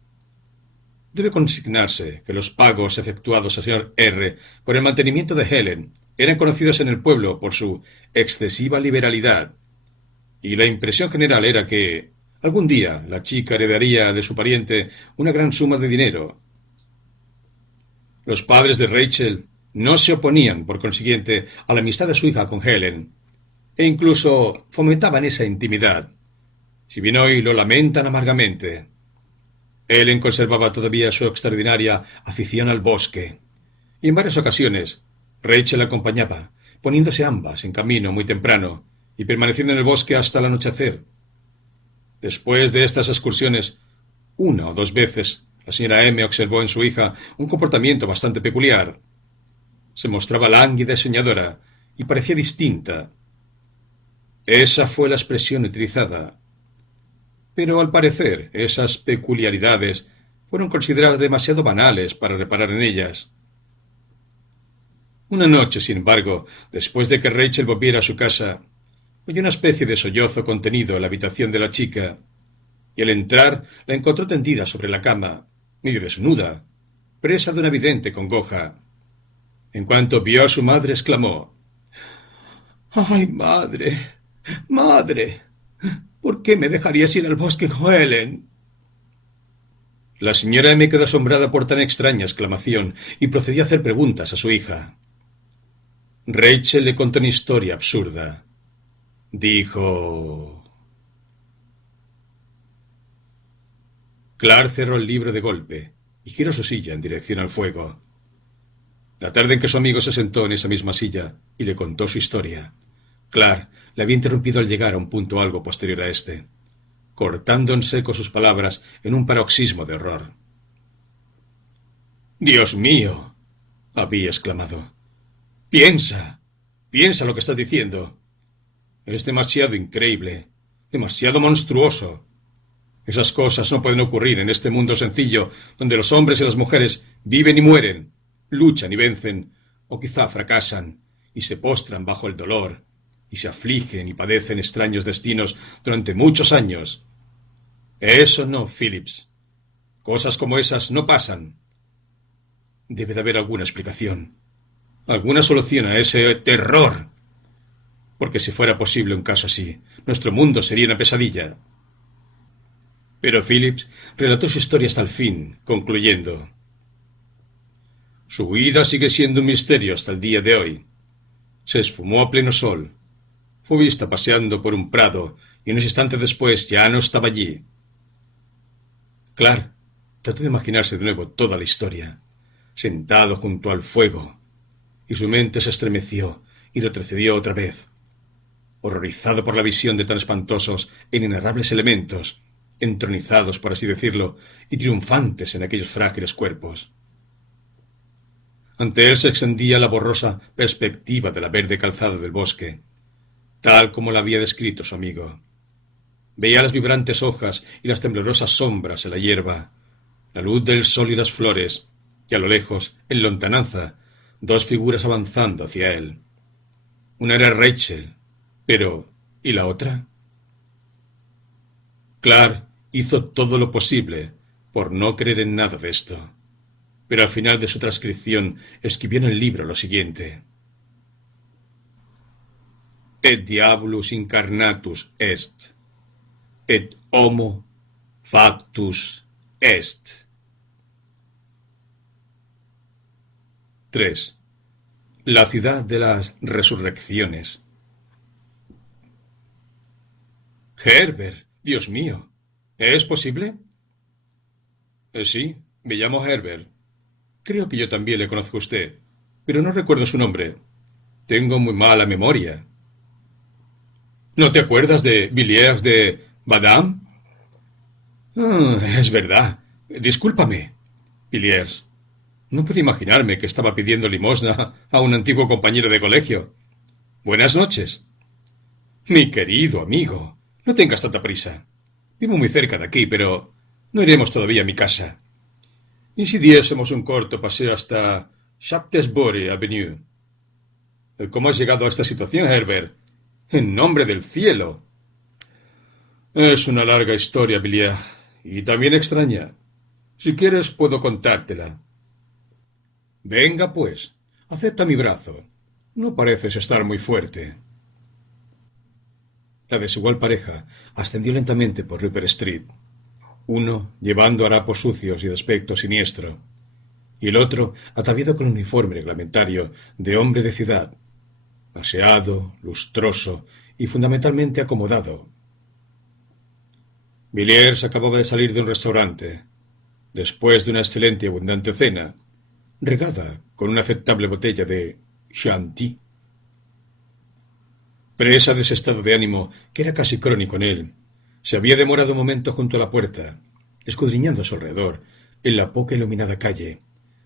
Debe consignarse que los pagos efectuados al señor R. por el mantenimiento de Helen eran conocidos en el pueblo por su excesiva liberalidad, y la impresión general era que algún día la chica heredaría de su pariente una gran suma de dinero. Los padres de Rachel no se oponían, por consiguiente, a la amistad de su hija con Helen, e incluso fomentaban esa intimidad, si bien hoy lo lamentan amargamente. Helen conservaba todavía su extraordinaria afición al bosque, y en varias ocasiones Rachel la acompañaba, poniéndose ambas en camino muy temprano y permaneciendo en el bosque hasta el anochecer. Después de estas excursiones, 1 o 2 veces, la señora M. observó en su hija un comportamiento bastante peculiar. Se mostraba lánguida y soñadora, y parecía distinta. Esa fue la expresión utilizada. Pero, al parecer, esas peculiaridades fueron consideradas demasiado banales para reparar en ellas. Una noche, sin embargo, después de que Rachel volviera a su casa, oyó una especie de sollozo contenido en la habitación de la chica, y al entrar la encontró tendida sobre la cama, medio desnuda, presa de una evidente congoja. En cuanto vio a su madre, exclamó: «¡Ay, madre! ¡Madre! ¿Por qué me dejarías ir al bosque con Helen?». La señora M. quedó asombrada por tan extraña exclamación y procedió a hacer preguntas a su hija. Rachel le contó una historia absurda. Dijo... Clark cerró el libro de golpe y giró su silla en dirección al fuego. La tarde en que su amigo se sentó en esa misma silla y le contó su historia, Clark le había interrumpido al llegar a un punto algo posterior a éste, cortando en seco sus palabras en un paroxismo de horror. «¡Dios mío!», había exclamado. «¡Piensa! ¡Piensa lo que estás diciendo! Es demasiado increíble, demasiado monstruoso. Esas cosas no pueden ocurrir en este mundo sencillo, donde los hombres y las mujeres viven y mueren, luchan y vencen, o quizá fracasan, y se postran bajo el dolor, y se afligen y padecen extraños destinos durante muchos años. Eso no, Phillips. Cosas como esas no pasan. Debe de haber alguna explicación, alguna solución a ese terror. Porque si fuera posible un caso así, nuestro mundo sería una pesadilla». Pero Phillips relató su historia hasta el fin, concluyendo: «Su huida sigue siendo un misterio hasta el día de hoy. Se esfumó a pleno sol. Fue vista paseando por un prado y unos instantes después ya no estaba allí». Clark trató de imaginarse de nuevo toda la historia, sentado junto al fuego, y su mente se estremeció y retrocedió otra vez, horrorizado por la visión de tan espantosos e inenarrables elementos, entronizados, por así decirlo, y triunfantes en aquellos frágiles cuerpos. Ante él se extendía la borrosa perspectiva de la verde calzada del bosque, tal como la había descrito su amigo. Veía las vibrantes hojas y las temblorosas sombras en la hierba, la luz del sol y las flores, y a lo lejos, en lontananza, dos figuras avanzando hacia él. Una era Rachel, pero ¿y la otra? Clark hizo todo lo posible por no creer en nada de esto, pero al final de su transcripción escribió en el libro lo siguiente: «Et diabolus incarnatus est, et homo factus est». 3. La ciudad de las resurrecciones. «Herbert, Dios mío, ¿es posible?» Sí, me llamo Herbert. Creo que yo también le conozco a usted, pero no recuerdo su nombre. Tengo muy mala memoria». «¿No te acuerdas de Villiers de Badam?» Es verdad. Discúlpame, Villiers. No pude imaginarme que estaba pidiendo limosna a un antiguo compañero de colegio. Buenas noches. Mi querido amigo, no tengas tanta prisa. Vivo muy cerca de aquí, pero no iremos todavía a mi casa. ¿Y si diésemos un corto paseo hasta Shaftesbury Avenue? ¿Cómo has llegado a esta situación, Herbert? ¡En nombre del cielo! Es una larga historia, Villiers, y también extraña. Si quieres, puedo contártela. Venga, pues, acepta mi brazo. No pareces estar muy fuerte. La desigual pareja ascendió lentamente por Rupert Street, uno llevando harapos sucios y de aspecto siniestro, y el otro ataviado con un uniforme reglamentario de hombre de ciudad, aseado, lustroso y fundamentalmente acomodado. Villiers acababa de salir de un restaurante, después de una excelente y abundante cena, regada con una aceptable botella de Chianti. Presa de ese estado de ánimo que era casi crónico en él, se había demorado un momento junto a la puerta, escudriñando a su alrededor, en la poca iluminada calle,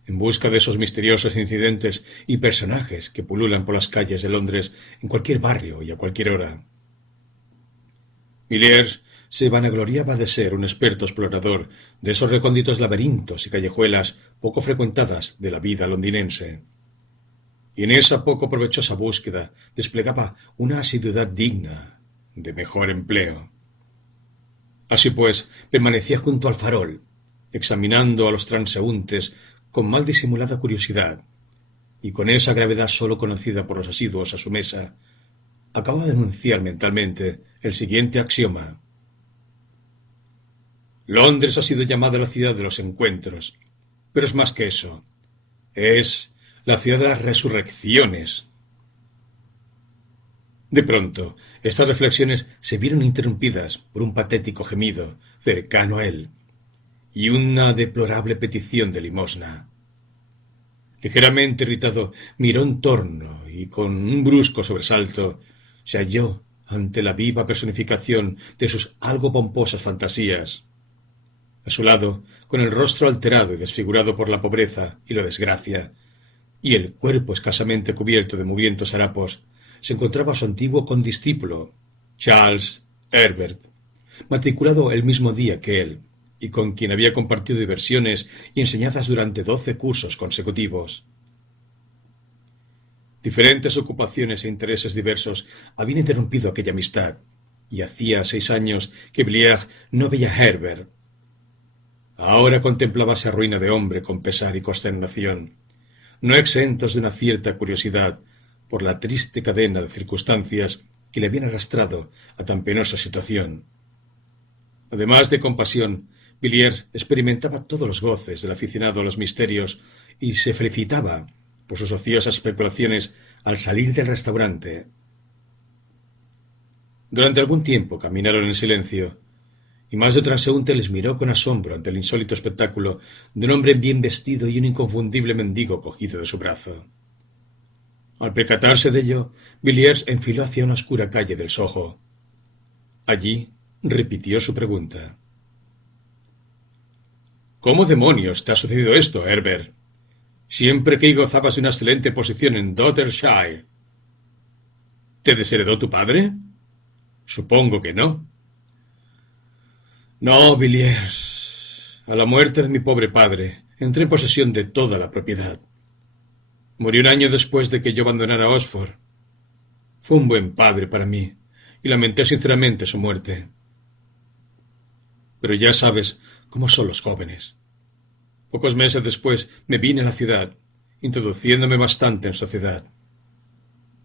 en busca de esos misteriosos incidentes y personajes que pululan por las calles de Londres en cualquier barrio y a cualquier hora. Villiers se vanagloriaba de ser un experto explorador de esos recónditos laberintos y callejuelas poco frecuentadas de la vida londinense. Y en esa poco provechosa búsqueda desplegaba una asiduidad digna de mejor empleo. Así pues, permanecía junto al farol, examinando a los transeúntes con mal disimulada curiosidad, y con esa gravedad sólo conocida por los asiduos a su mesa, acababa de enunciar mentalmente el siguiente axioma: Londres ha sido llamada la ciudad de los encuentros, pero es más que eso. Es la ciudad de las resurrecciones. De pronto, estas reflexiones se vieron interrumpidas por un patético gemido cercano a él y una deplorable petición de limosna. Ligeramente irritado, miró en torno y con un brusco sobresalto se halló ante la viva personificación de sus algo pomposas fantasías. A su lado, con el rostro alterado y desfigurado por la pobreza y la desgracia, y el cuerpo escasamente cubierto de mugrientos harapos, se encontraba su antiguo condiscípulo, Charles Herbert, matriculado el mismo día que él, y con quien había compartido diversiones y enseñanzas durante 12 cursos consecutivos. Diferentes ocupaciones e intereses diversos habían interrumpido aquella amistad, y hacía 6 años que Villiers no veía a Herbert. Ahora contemplaba esa ruina de hombre con pesar y consternación, no exentos de una cierta curiosidad por la triste cadena de circunstancias que le habían arrastrado a tan penosa situación. Además de compasión, Villiers experimentaba todos los goces del aficionado a los misterios y se felicitaba por sus ociosas especulaciones al salir del restaurante. Durante algún tiempo caminaron en silencio, y más de transeúnte les miró con asombro ante el insólito espectáculo de un hombre bien vestido y un inconfundible mendigo cogido de su brazo. Al percatarse de ello, Villiers enfiló hacia una oscura calle del Soho. Allí repitió su pregunta. —¿Cómo demonios te ha sucedido esto, Herbert? Siempre que gozabas de una excelente posición en Dottershire. ¿Te desheredó tu padre? Supongo que no. No, Villiers. A la muerte de mi pobre padre, entré en posesión de toda la propiedad. Murió un año después de que yo abandonara Oxford. Fue un buen padre para mí, y lamenté sinceramente su muerte. Pero ya sabes cómo son los jóvenes. Pocos meses después me vine a la ciudad, introduciéndome bastante en sociedad.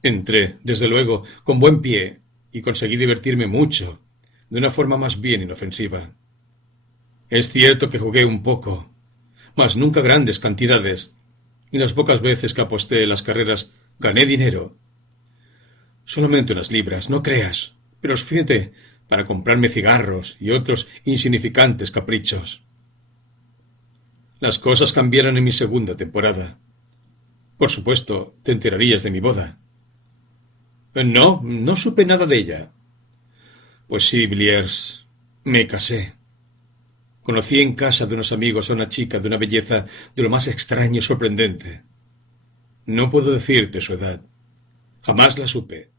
Entré, desde luego, con buen pie, y conseguí divertirme mucho, de una forma más bien inofensiva. Es cierto que jugué un poco, mas nunca grandes cantidades, y las pocas veces que aposté en las carreras gané dinero. Solamente unas libras, no creas, pero suficiente para comprarme cigarros y otros insignificantes caprichos. Las cosas cambiaron en mi segunda temporada. Por supuesto, te enterarías de mi boda. No, no supe nada de ella. Pues sí, Villiers, me casé. Conocí en casa de unos amigos a una chica de una belleza de lo más extraña y sorprendente. No puedo decirte su edad. Jamás la supe.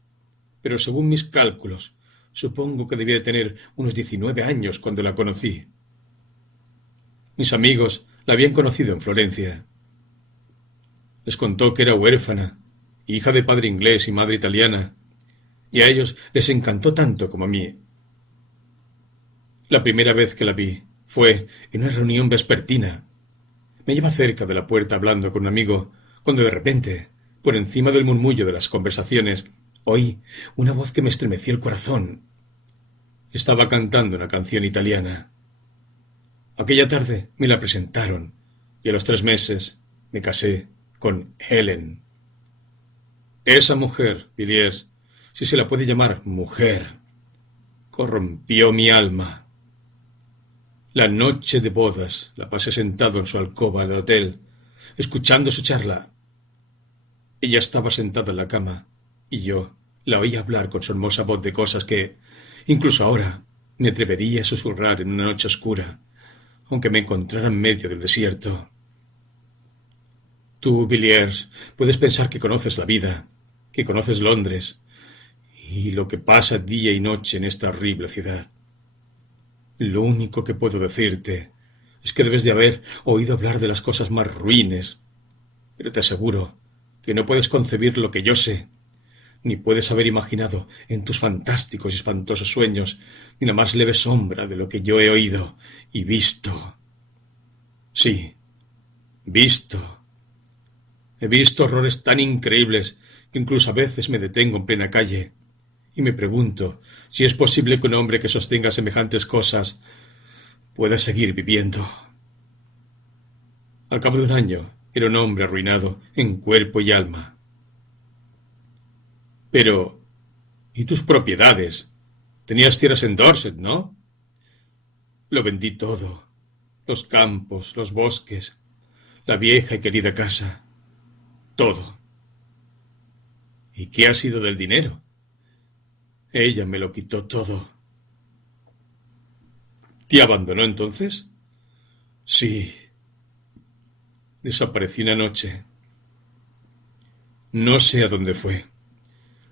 Pero según mis cálculos, supongo que debía de tener unos 19 años cuando la conocí. Mis amigos la habían conocido en Florencia. Les contó que era huérfana, hija de padre inglés y madre italiana, y a ellos les encantó tanto como a mí. La primera vez que la vi fue en una reunión vespertina. Me hallaba cerca de la puerta hablando con un amigo, cuando de repente, por encima del murmullo de las conversaciones, oí una voz que me estremeció el corazón. Estaba cantando una canción italiana. Aquella tarde me la presentaron, y a los 3 meses me casé con Helen. Esa mujer, Villiers, si se la puede llamar mujer, corrompió mi alma. La noche de bodas la pasé sentado en su alcoba del hotel, escuchando su charla. Ella estaba sentada en la cama, y yo la oía hablar con su hermosa voz de cosas que, incluso ahora, me atrevería a susurrar en una noche oscura, aunque me encontrara en medio del desierto. Tú, Villiers, puedes pensar que conoces la vida, que conoces Londres, y lo que pasa día y noche en esta horrible ciudad. Lo único que puedo decirte es que debes de haber oído hablar de las cosas más ruines, pero te aseguro que no puedes concebir lo que yo sé, ni puedes haber imaginado en tus fantásticos y espantosos sueños ni la más leve sombra de lo que yo he oído y visto. Sí, visto. He visto horrores tan increíbles que incluso a veces me detengo en plena calle y me pregunto si es posible que un hombre que sostenga semejantes cosas pueda seguir viviendo. Al cabo de un año era un hombre arruinado en cuerpo y alma. Pero, ¿y tus propiedades? Tenías tierras en Dorset, ¿no? Lo vendí todo. Los campos, los bosques, la vieja y querida casa. Todo. ¿Y qué ha sido del dinero? Ella me lo quitó todo. ¿Te abandonó entonces? Sí. Desaparecí una noche. No sé a dónde fue,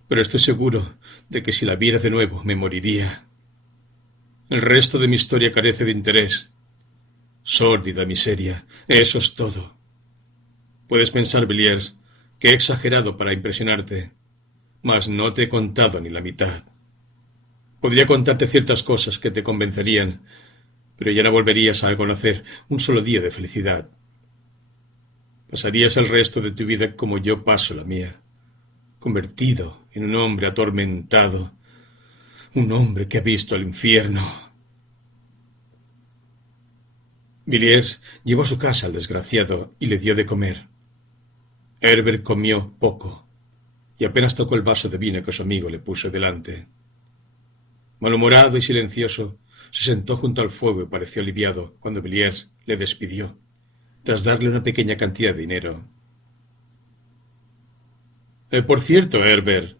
pero estoy seguro de que si la viera de nuevo me moriría. El resto de mi historia carece de interés. Sórdida miseria, eso es todo. Puedes pensar, Villiers, que he exagerado para impresionarte, mas no te he contado ni la mitad. Podría contarte ciertas cosas que te convencerían, pero ya no volverías a conocer un solo día de felicidad. Pasarías el resto de tu vida como yo paso la mía, convertido en un hombre atormentado, un hombre que ha visto el infierno. Villiers llevó a su casa al desgraciado y le dio de comer. Herbert comió poco y apenas tocó el vaso de vino que su amigo le puso delante. Malhumorado y silencioso, se sentó junto al fuego y pareció aliviado cuando Villiers le despidió, tras darle una pequeña cantidad de dinero. Por cierto, Herbert,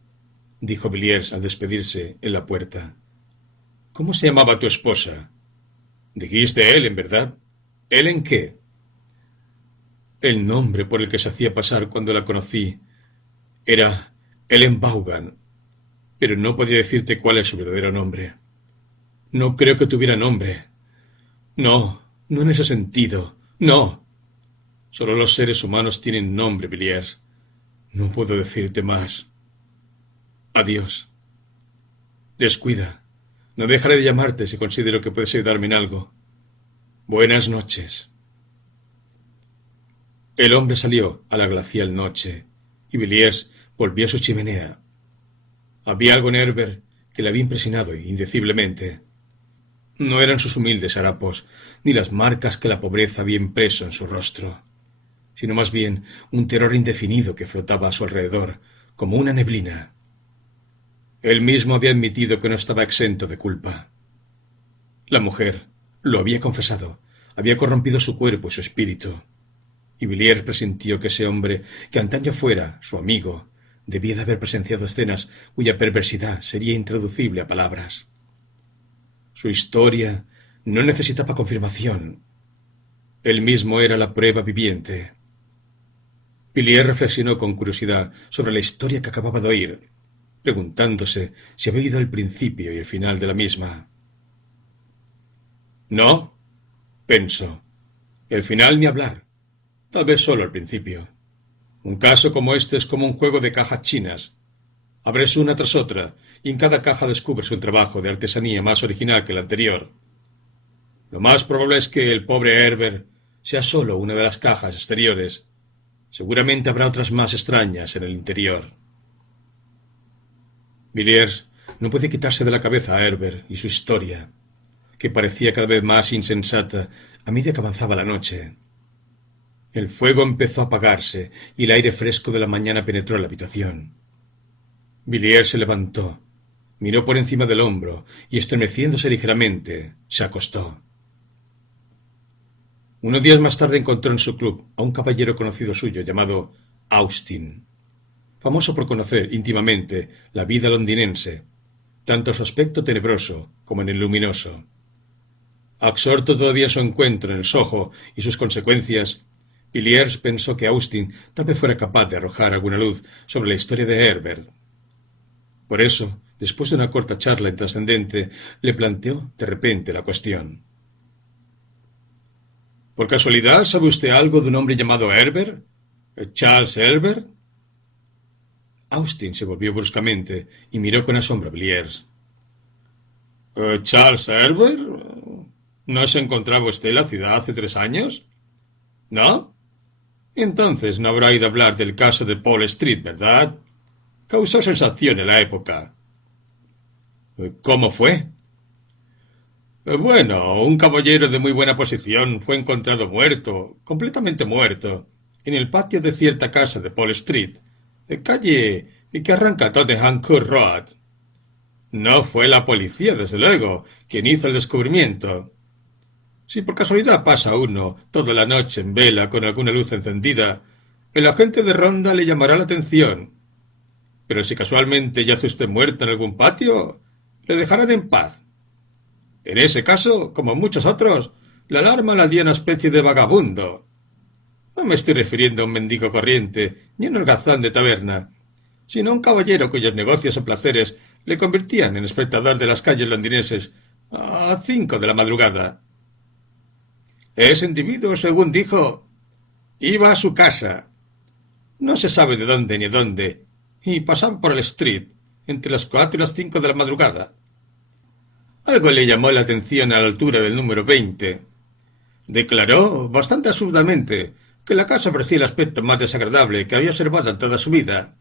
dijo Villiers al despedirse en la puerta, ¿cómo se llamaba tu esposa? Dijiste Ellen, ¿verdad? ¿Ellen qué? El nombre por el que se hacía pasar cuando la conocí era Ellen Vaughan, pero no podía decirte cuál es su verdadero nombre. No creo que tuviera nombre. No, no en ese sentido. No. Solo los seres humanos tienen nombre, Villiers. No puedo decirte más. Adiós. Descuida. No dejaré de llamarte si considero que puedes ayudarme en algo. Buenas noches. El hombre salió a la glacial noche, y Villiers volvió a su chimenea. Había algo en Herbert que le había impresionado indeciblemente. No eran sus humildes harapos, ni las marcas que la pobreza había impreso en su rostro, sino más bien un terror indefinido que flotaba a su alrededor, como una neblina. Él mismo había admitido que no estaba exento de culpa. La mujer, lo había confesado, había corrompido su cuerpo y su espíritu, y Villiers presintió que ese hombre, que antaño fuera su amigo, debía de haber presenciado escenas cuya perversidad sería intraducible a palabras. Su historia no necesitaba confirmación. Él mismo era la prueba viviente. Villiers reflexionó con curiosidad sobre la historia que acababa de oír, preguntándose si había oído el principio y el final de la misma. No, pensó. El final ni hablar. Tal vez solo el principio. Un caso como este es como un juego de cajas chinas. Abres una tras otra, y en cada caja descubres un trabajo de artesanía más original que el anterior. Lo más probable es que el pobre Herbert sea solo una de las cajas exteriores. Seguramente habrá otras más extrañas en el interior. Villiers no puede quitarse de la cabeza a Herbert y su historia, que parecía cada vez más insensata a medida que avanzaba la noche. El fuego empezó a apagarse y el aire fresco de la mañana penetró en la habitación. Villiers se levantó, miró por encima del hombro y, estremeciéndose ligeramente, se acostó. Unos días más tarde encontró en su club a un caballero conocido suyo llamado Austin, famoso por conocer íntimamente la vida londinense, tanto en su aspecto tenebroso como en el luminoso. Absorto todavía en su encuentro en el Soho y sus consecuencias, Villiers pensó que Austin tal vez fuera capaz de arrojar alguna luz sobre la historia de Herbert. Por eso, después de una corta charla intrascendente, le planteó de repente la cuestión. ¿Por casualidad sabe usted algo de un hombre llamado Herbert? ¿Charles Herbert? Austin se volvió bruscamente y miró con asombro a Villiers. ¿Charles Herbert? ¿No se encontraba usted en la ciudad hace 3 años? ¿No? Entonces no habrá oído hablar del caso de Paul Street, ¿verdad? Causó sensación en la época. ¿Cómo fue? Bueno, un caballero de muy buena posición fue encontrado muerto, completamente muerto, en el patio de cierta casa de Paul Street, calle que arranca a Tottenham Court Road. No fue la policía, desde luego, quien hizo el descubrimiento. Si por casualidad pasa uno toda la noche en vela con alguna luz encendida, el agente de ronda le llamará la atención. Pero si casualmente yace usted muerto en algún patio, le dejarán en paz. En ese caso, como en muchos otros, la alarma la dio una especie de vagabundo. No me estoy refiriendo a un mendigo corriente, ni a un holgazán de taberna, sino a un caballero cuyos negocios o placeres le convertían en espectador de las calles londinenses a 5 de la madrugada. Ese individuo, según dijo, iba a su casa. No se sabe de dónde ni a dónde, y pasaba por el Street entre las 4 y las 5 de la madrugada. Algo le llamó la atención a la altura del número 20. Declaró, bastante absurdamente, que la casa ofrecía el aspecto más desagradable que había observado en toda su vida,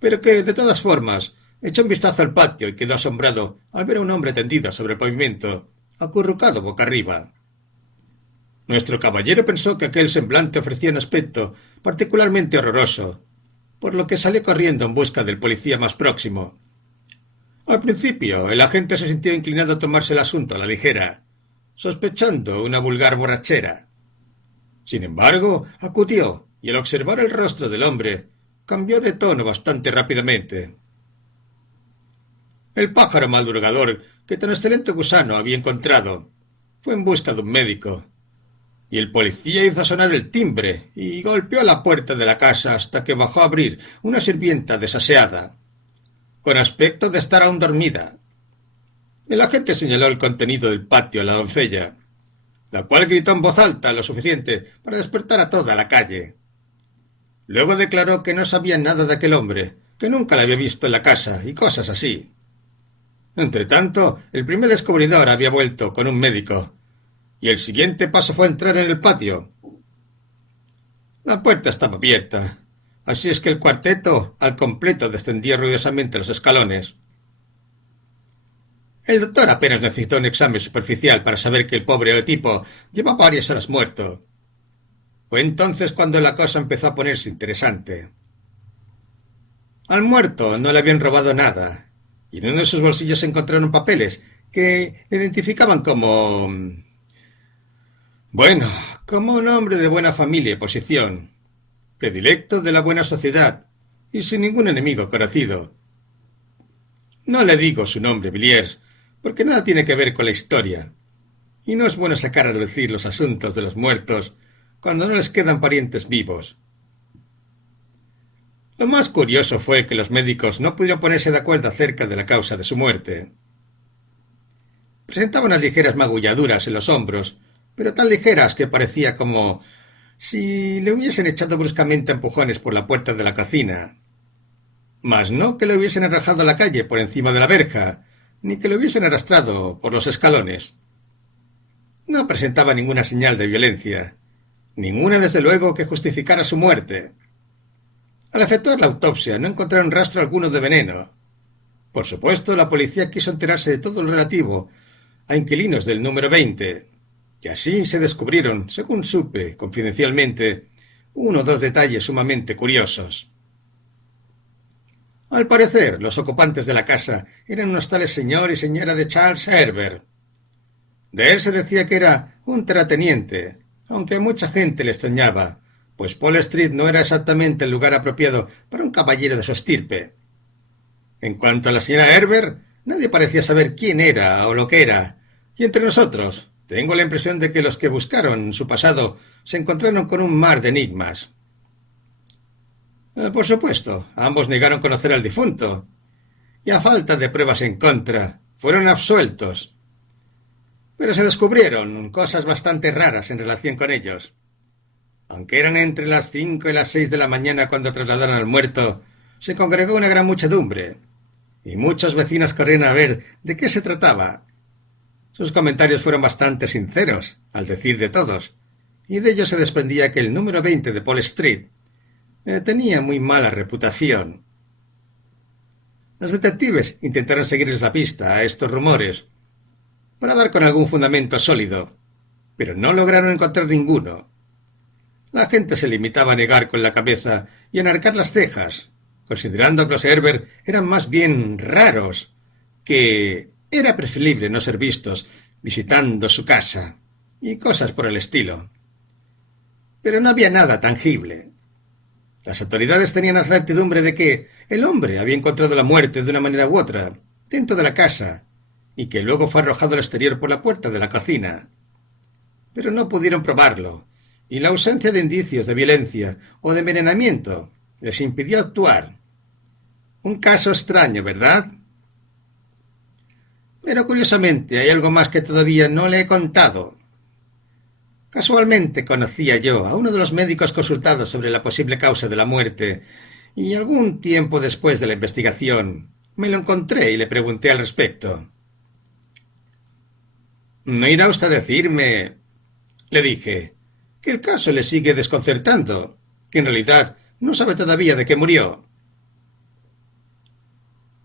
pero que, de todas formas, echó un vistazo al patio y quedó asombrado al ver a un hombre tendido sobre el pavimento, acurrucado boca arriba. Nuestro caballero pensó que aquel semblante ofrecía un aspecto particularmente horroroso, por lo que salió corriendo en busca del policía más próximo. Al principio, el agente se sintió inclinado a tomarse el asunto a la ligera, sospechando una vulgar borrachera. Sin embargo, acudió, y al observar el rostro del hombre, cambió de tono bastante rápidamente. El pájaro madrugador que tan excelente gusano había encontrado fue en busca de un médico, y el policía hizo sonar el timbre y golpeó a la puerta de la casa hasta que bajó a abrir una sirvienta desaseada, con aspecto de estar aún dormida. El agente señaló el contenido del patio a la doncella, la cual gritó en voz alta lo suficiente para despertar a toda la calle. Luego declaró que no sabía nada de aquel hombre, que nunca le había visto en la casa y cosas así. Entretanto, el primer descubridor había vuelto con un médico, y el siguiente paso fue entrar en el patio. La puerta estaba abierta, así es que el cuarteto al completo descendía ruidosamente los escalones. El doctor apenas necesitó un examen superficial para saber que el pobre tipo llevaba varias horas muerto. Fue entonces cuando la cosa empezó a ponerse interesante. Al muerto no le habían robado nada, y en uno de sus bolsillos se encontraron papeles que le identificaban como... bueno, como un hombre de buena familia y posición, predilecto de la buena sociedad y sin ningún enemigo conocido. No le digo su nombre, Villiers, porque nada tiene que ver con la historia, y no es bueno sacar a relucir los asuntos de los muertos cuando no les quedan parientes vivos. Lo más curioso fue que los médicos no pudieron ponerse de acuerdo acerca de la causa de su muerte. Presentaba unas ligeras magulladuras en los hombros, pero tan ligeras que parecía como si le hubiesen echado bruscamente a empujones por la puerta de la cocina. Mas no que le hubiesen arrojado a la calle por encima de la verja, ni que le hubiesen arrastrado por los escalones. No presentaba ninguna señal de violencia, ninguna desde luego que justificara su muerte. Al efectuar la autopsia no encontraron rastro alguno de veneno. Por supuesto, la policía quiso enterarse de todo lo relativo a inquilinos del número 20, y así se descubrieron, según supe confidencialmente, 1 o 2 detalles sumamente curiosos. Al parecer, los ocupantes de la casa eran unos tales señor y señora de Charles Herbert. De él se decía que era un terrateniente, aunque a mucha gente le extrañaba, pues Paul Street no era exactamente el lugar apropiado para un caballero de su estirpe. En cuanto a la señora Herbert, nadie parecía saber quién era o lo que era, y entre nosotros tengo la impresión de que los que buscaron su pasado se encontraron con un mar de enigmas. Por supuesto, ambos negaron conocer al difunto, y a falta de pruebas en contra, fueron absueltos. Pero se descubrieron cosas bastante raras en relación con ellos. Aunque eran entre las 5 y las 6 de la mañana cuando trasladaron al muerto, se congregó una gran muchedumbre, y muchos vecinos corrieron a ver de qué se trataba. Sus comentarios fueron bastante sinceros, al decir de todos, y de ellos se desprendía que el número 20 de Paul Street tenía muy mala reputación. Los detectives intentaron seguirles la pista a estos rumores, para dar con algún fundamento sólido, pero no lograron encontrar ninguno. La gente se limitaba a negar con la cabeza y a enarcar las cejas, considerando que los Herbert eran más bien raros, que era preferible no ser vistos visitando su casa, y cosas por el estilo. Pero no había nada tangible. Las autoridades tenían la certidumbre de que el hombre había encontrado la muerte de una manera u otra, dentro de la casa, y que luego fue arrojado al exterior por la puerta de la cocina. Pero no pudieron probarlo, y la ausencia de indicios de violencia o de envenenamiento les impidió actuar. Un caso extraño, ¿verdad? Pero curiosamente hay algo más que todavía no le he contado. Casualmente conocía yo a uno de los médicos consultados sobre la posible causa de la muerte, y algún tiempo después de la investigación me lo encontré y le pregunté al respecto. «¿No irá usted a decirme», le dije, «que el caso le sigue desconcertando, que en realidad no sabe todavía de qué murió?»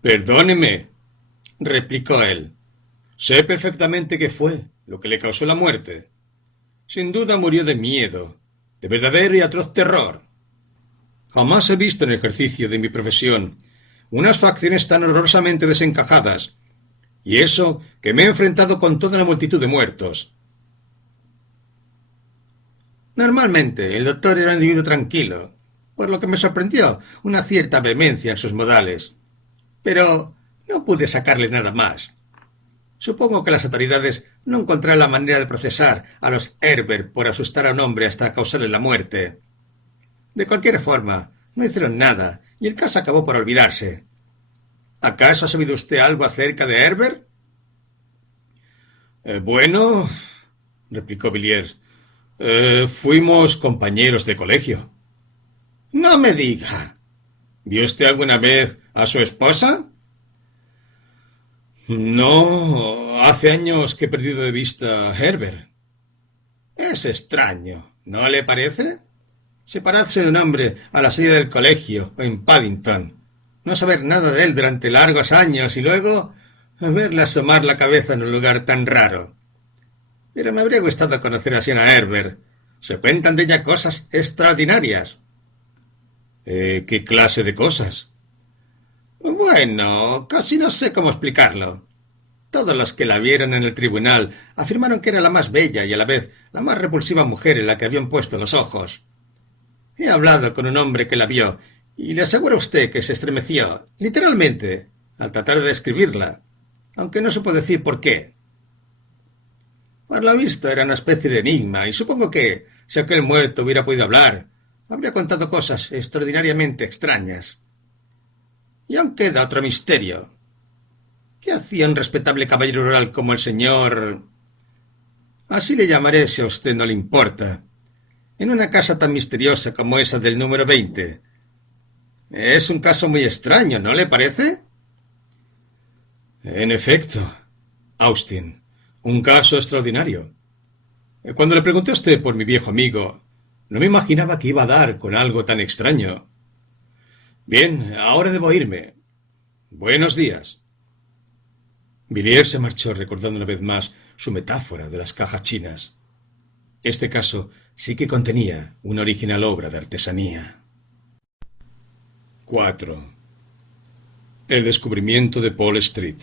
«Perdóneme», replicó él. «Sé perfectamente qué fue lo que le causó la muerte. Sin duda murió de miedo, de verdadero y atroz terror. Jamás he visto en el ejercicio de mi profesión unas facciones tan horrorosamente desencajadas, y eso que me he enfrentado con toda una multitud de muertos. Normalmente el doctor era un individuo tranquilo, por lo que me sorprendió una cierta vehemencia en sus modales. Pero no pude sacarle nada más. Supongo que las autoridades no encontraron la manera de procesar a los Herbert por asustar a un hombre hasta causarle la muerte. De cualquier forma, no hicieron nada y el caso acabó por olvidarse. ¿Acaso ha sabido usted algo acerca de Herbert? Bueno, replicó Villiers, fuimos compañeros de colegio. No me diga. ¿Vio usted alguna vez a su esposa? No, hace años que he perdido de vista a Herbert. Es extraño, ¿no le parece? Separarse de un hombre a la salida del colegio o en Paddington, no saber nada de él durante largos años y luego verle asomar la cabeza en un lugar tan raro. Pero me habría gustado conocer a la señora Herbert. Se cuentan de ella cosas extraordinarias. ¿Qué clase de cosas? Bueno, casi no sé cómo explicarlo. Todos los que la vieron en el tribunal afirmaron que era la más bella y a la vez la más repulsiva mujer en la que habían puesto los ojos. He hablado con un hombre que la vio y le aseguro a usted que se estremeció, literalmente, al tratar de describirla, aunque no supo decir por qué. Por lo visto era una especie de enigma y supongo que, si aquel muerto hubiera podido hablar, habría contado cosas extraordinariamente extrañas. Y aún queda otro misterio. ¿Qué hacía un respetable caballero rural como el señor? Así le llamaré si a usted no le importa. En una casa tan misteriosa como esa del número 20. Es un caso muy extraño, ¿no le parece? En efecto, Austin, un caso extraordinario. Cuando le pregunté a usted por mi viejo amigo, no me imaginaba que iba a dar con algo tan extraño. Bien, ahora debo irme. Buenos días. Villiers se marchó recordando una vez más su metáfora de las cajas chinas. Este caso sí que contenía una original obra de artesanía. 4. El descubrimiento de Paul Street.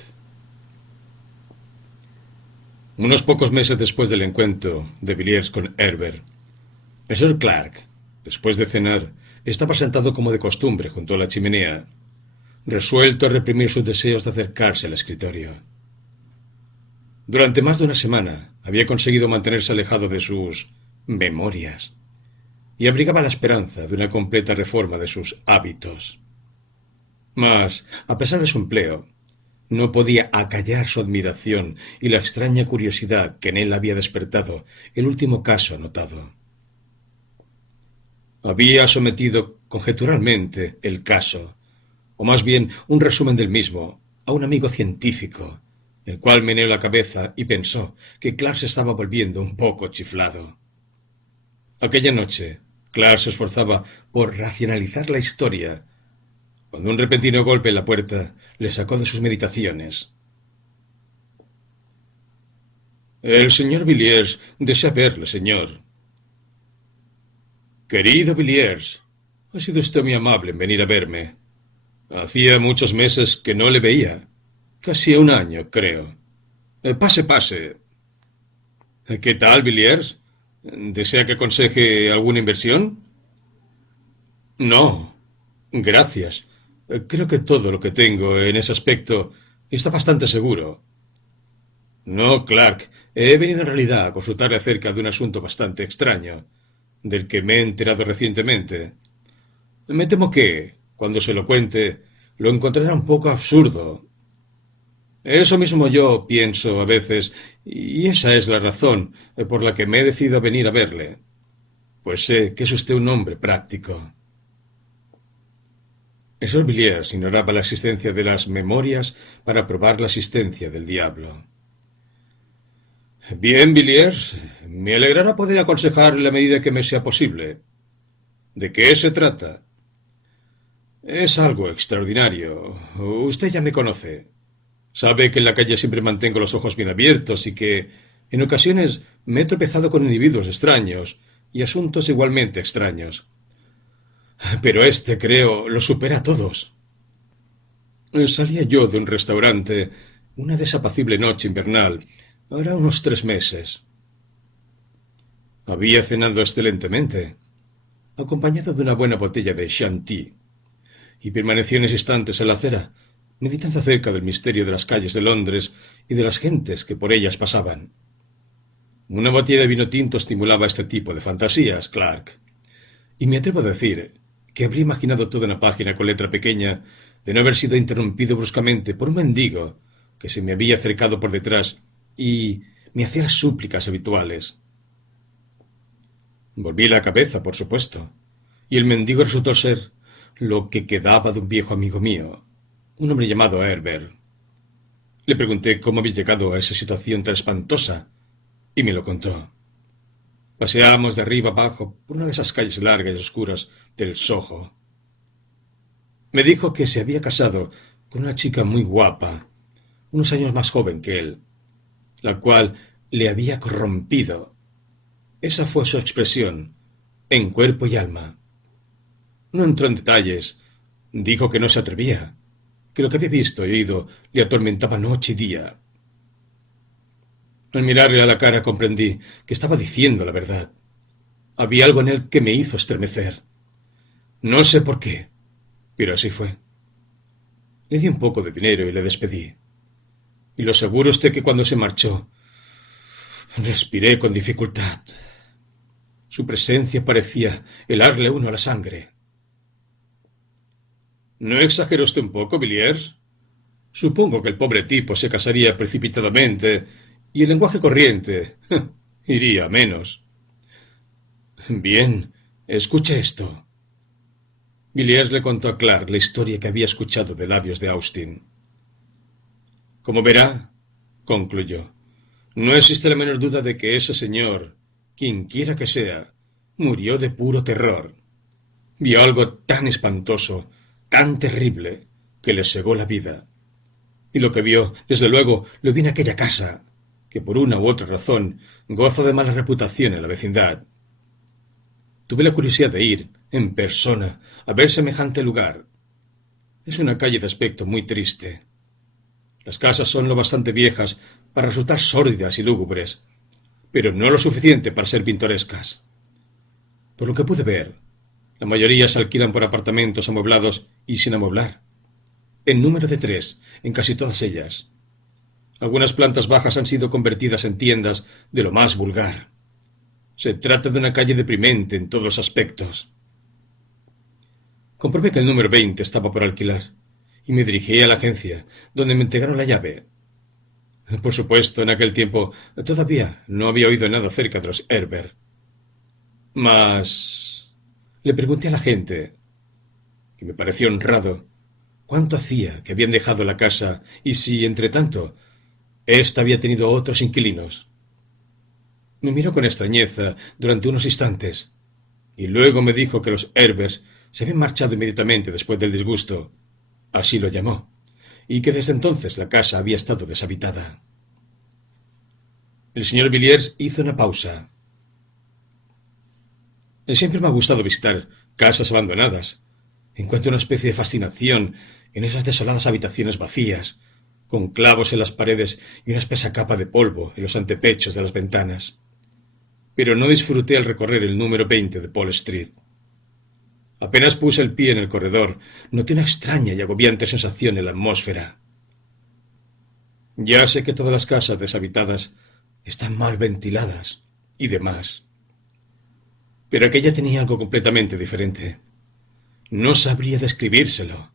Unos pocos meses después del encuentro de Villiers con Herbert, el señor Clark, después de cenar, estaba sentado como de costumbre junto a la chimenea, resuelto a reprimir sus deseos de acercarse al escritorio. Durante más de una semana había conseguido mantenerse alejado de sus memorias y abrigaba la esperanza de una completa reforma de sus hábitos. Mas, a pesar de su empleo, no podía acallar su admiración y la extraña curiosidad que en él había despertado el último caso anotado. Había sometido conjeturalmente el caso, o más bien un resumen del mismo, a un amigo científico, el cual meneó la cabeza y pensó que Clark se estaba volviendo un poco chiflado. Aquella noche, Clark se esforzaba por racionalizar la historia, cuando un repentino golpe en la puerta le sacó de sus meditaciones. «El señor Villiers desea verle, señor». «Querido Villiers, ha sido usted muy amable en venir a verme. Hacía muchos meses que no le veía. Casi un año, creo. Pase, pase». «¿Qué tal, Villiers? ¿Desea que aconseje alguna inversión?» No, gracias. Creo que todo lo que tengo en ese aspecto está bastante seguro. No, Clark, he venido en realidad a consultarle acerca de un asunto bastante extraño, del que me he enterado recientemente. Me temo que, cuando se lo cuente, lo encontrará un poco absurdo. Eso mismo yo pienso a veces, y esa es la razón por la que me he decidido a venir a verle. Pues sé que es usted un hombre práctico. El señor Villiers ignoraba la existencia de las memorias para probar la existencia del diablo. Bien, Villiers, me alegrará poder aconsejarle a la medida que me sea posible. ¿De qué se trata? Es algo extraordinario. Usted ya me conoce. Sabe que en la calle siempre mantengo los ojos bien abiertos y que, en ocasiones, me he tropezado con individuos extraños y asuntos igualmente extraños. Pero este, creo, lo supera a todos. Salía yo de un restaurante una desapacible noche invernal, ahora unos 3 meses. Había cenado excelentemente, acompañado de una buena botella de Chantilly, y permanecí unos instantes en la acera, meditando acerca del misterio de las calles de Londres y de las gentes que por ellas pasaban. Una botella de vino tinto estimulaba este tipo de fantasías, Clark, y me atrevo a decir que habría imaginado toda una página con letra pequeña de no haber sido interrumpido bruscamente por un mendigo que se me había acercado por detrás y me hacía las súplicas habituales. Volví la cabeza, por supuesto, y el mendigo resultó ser lo que quedaba de un viejo amigo mío, un hombre llamado Herbert. Le pregunté cómo había llegado a esa situación tan espantosa, y me lo contó. Paseábamos de arriba abajo por una de esas calles largas y oscuras del Soho. Me dijo que se había casado con una chica muy guapa, unos años más joven que él, la cual le había corrompido. Esa fue su expresión, en cuerpo y alma. No entró en detalles. Dijo que no se atrevía, que lo que había visto y oído le atormentaba noche y día. Al mirarle a la cara comprendí que estaba diciendo la verdad. Había algo en él que me hizo estremecer. No sé por qué, pero así fue. Le di un poco de dinero y le despedí. Y lo aseguro usted que cuando se marchó, respiré con dificultad. Su presencia parecía helarle uno a la sangre. ¿No exageró usted un poco, Villiers? Supongo que el pobre tipo se casaría precipitadamente y el lenguaje corriente iría a menos. Bien, escuche esto. Villiers le contó a Clark la historia que había escuchado de labios de Austin. Como verá, concluyó, no existe la menor duda de que ese señor, quienquiera que sea, murió de puro terror. Vio algo tan espantoso, tan terrible, que le cegó la vida. Y lo que vio, desde luego, lo vi en aquella casa, que por una u otra razón goza de mala reputación en la vecindad. Tuve la curiosidad de ir, en persona, a ver semejante lugar. Es una calle de aspecto muy triste. Las casas son lo bastante viejas para resultar sórdidas y lúgubres, pero no lo suficiente para ser pintorescas. Por lo que pude ver, la mayoría se alquilan por apartamentos amueblados y sin amueblar, en número de 3 en casi todas ellas. Algunas plantas bajas han sido convertidas en tiendas de lo más vulgar. Se trata de una calle deprimente en todos los aspectos. Comprobé que el número 20 estaba por alquilar, y me dirigí a la agencia, donde me entregaron la llave. Por supuesto, en aquel tiempo todavía no había oído nada acerca de los Herbert. Mas le pregunté a la gente, que me pareció honrado, cuánto hacía que habían dejado la casa y si, entre tanto, ésta había tenido otros inquilinos. Me miró con extrañeza durante unos instantes, y luego me dijo que los Herbert se habían marchado inmediatamente después del disgusto, así lo llamó, y que desde entonces la casa había estado deshabitada. El señor Villiers hizo una pausa. Siempre me ha gustado visitar casas abandonadas. Encuentro una especie de fascinación en esas desoladas habitaciones vacías, con clavos en las paredes y una espesa capa de polvo en los antepechos de las ventanas. Pero no disfruté al recorrer el número 20 de Paul Street. Apenas puse el pie en el corredor, noté una extraña y agobiante sensación en la atmósfera. Ya sé que todas las casas deshabitadas están mal ventiladas y demás. Pero aquella tenía algo completamente diferente. No sabría describírselo.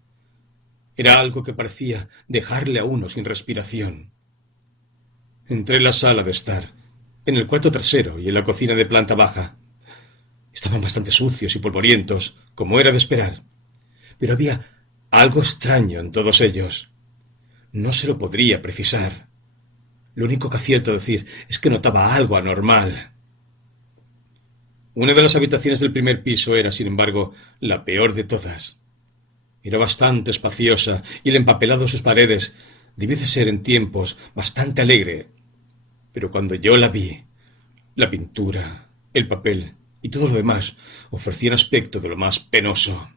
Era algo que parecía dejarle a uno sin respiración. Entré en la sala de estar, en el cuarto trasero y en la cocina de planta baja. Estaban bastante sucios y polvorientos, como era de esperar, pero había algo extraño en todos ellos. No se lo podría precisar. Lo único que acierto decir es que notaba algo anormal. Una de las habitaciones del primer piso era, sin embargo, la peor de todas. Era bastante espaciosa y el empapelado de sus paredes debió de ser en tiempos bastante alegre. Pero cuando yo la vi, la pintura, el papel y todo lo demás ofrecían aspecto de lo más penoso.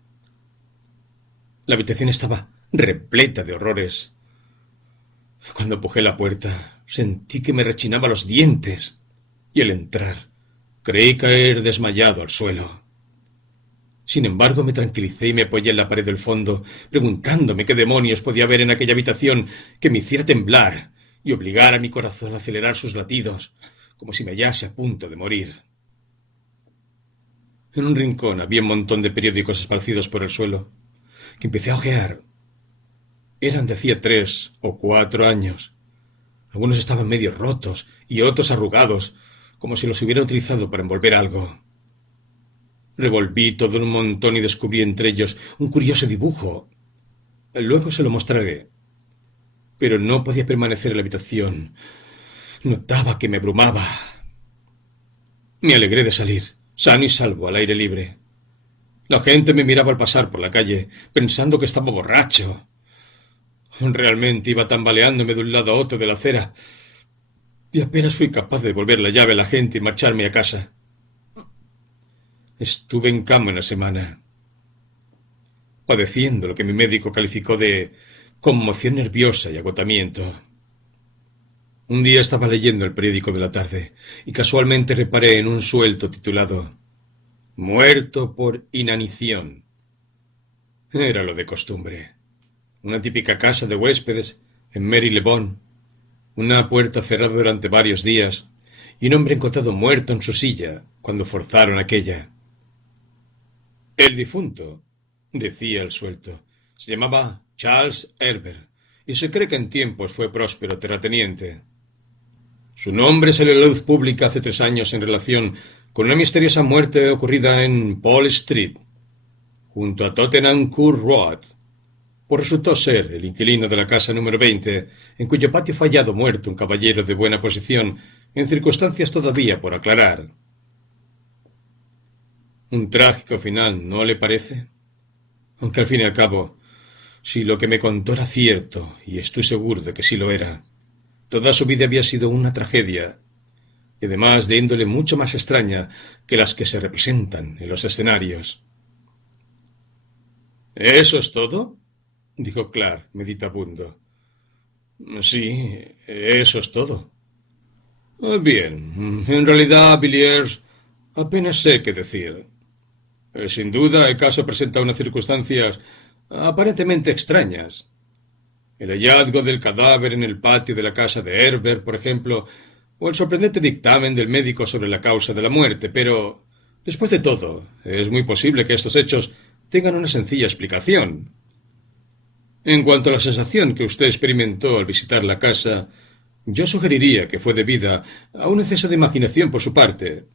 La habitación estaba repleta de horrores. Cuando empujé la puerta, sentí que me rechinaba los dientes, y al entrar, creí caer desmayado al suelo. Sin embargo, me tranquilicé y me apoyé en la pared del fondo, preguntándome qué demonios podía haber en aquella habitación que me hiciera temblar y obligara a mi corazón a acelerar sus latidos, como si me hallase a punto de morir. En un rincón había un montón de periódicos esparcidos por el suelo, que empecé a hojear. Eran de hacía 3 o 4 años. Algunos estaban medio rotos y otros arrugados, como si los hubiera utilizado para envolver algo. Revolví todo en un montón y descubrí entre ellos un curioso dibujo. Luego se lo mostraré. Pero no podía permanecer en la habitación. Notaba que me abrumaba. Me alegré de salir, sano y salvo, al aire libre. La gente me miraba al pasar por la calle, pensando que estaba borracho. Realmente iba tambaleándome de un lado a otro de la acera, y apenas fui capaz de devolver la llave a la gente y marcharme a casa. Estuve en cama una semana, padeciendo lo que mi médico calificó de conmoción nerviosa y agotamiento. Un día estaba leyendo el periódico de la tarde y casualmente reparé en un suelto titulado «Muerto por inanición». Era lo de costumbre. Una típica casa de huéspedes en Marylebone, una puerta cerrada durante varios días y un hombre encontrado muerto en su silla cuando forzaron aquella. El difunto, decía el suelto, se llamaba Charles Herbert y se cree que en tiempos fue próspero terrateniente. Su nombre salió a la luz pública hace 3 años en relación con una misteriosa muerte ocurrida en Paul Street, junto a Tottenham Court Road, pues resultó ser el inquilino de la casa número 20, en cuyo patio fue hallado muerto un caballero de buena posición, en circunstancias todavía por aclarar. Un trágico final, ¿no le parece? Aunque al fin y al cabo, si lo que me contó era cierto, y estoy seguro de que sí lo era, toda su vida había sido una tragedia, y además de índole mucho más extraña que las que se representan en los escenarios. ¿Eso es todo?, dijo Clark, meditabundo. Sí, eso es todo. Bien, en realidad, Villiers, apenas sé qué decir. Sin duda, el caso presenta unas circunstancias aparentemente extrañas. El hallazgo del cadáver en el patio de la casa de Herbert, por ejemplo, o el sorprendente dictamen del médico sobre la causa de la muerte, pero, después de todo, es muy posible que estos hechos tengan una sencilla explicación. En cuanto a la sensación que usted experimentó al visitar la casa, yo sugeriría que fue debida a un exceso de imaginación por su parte.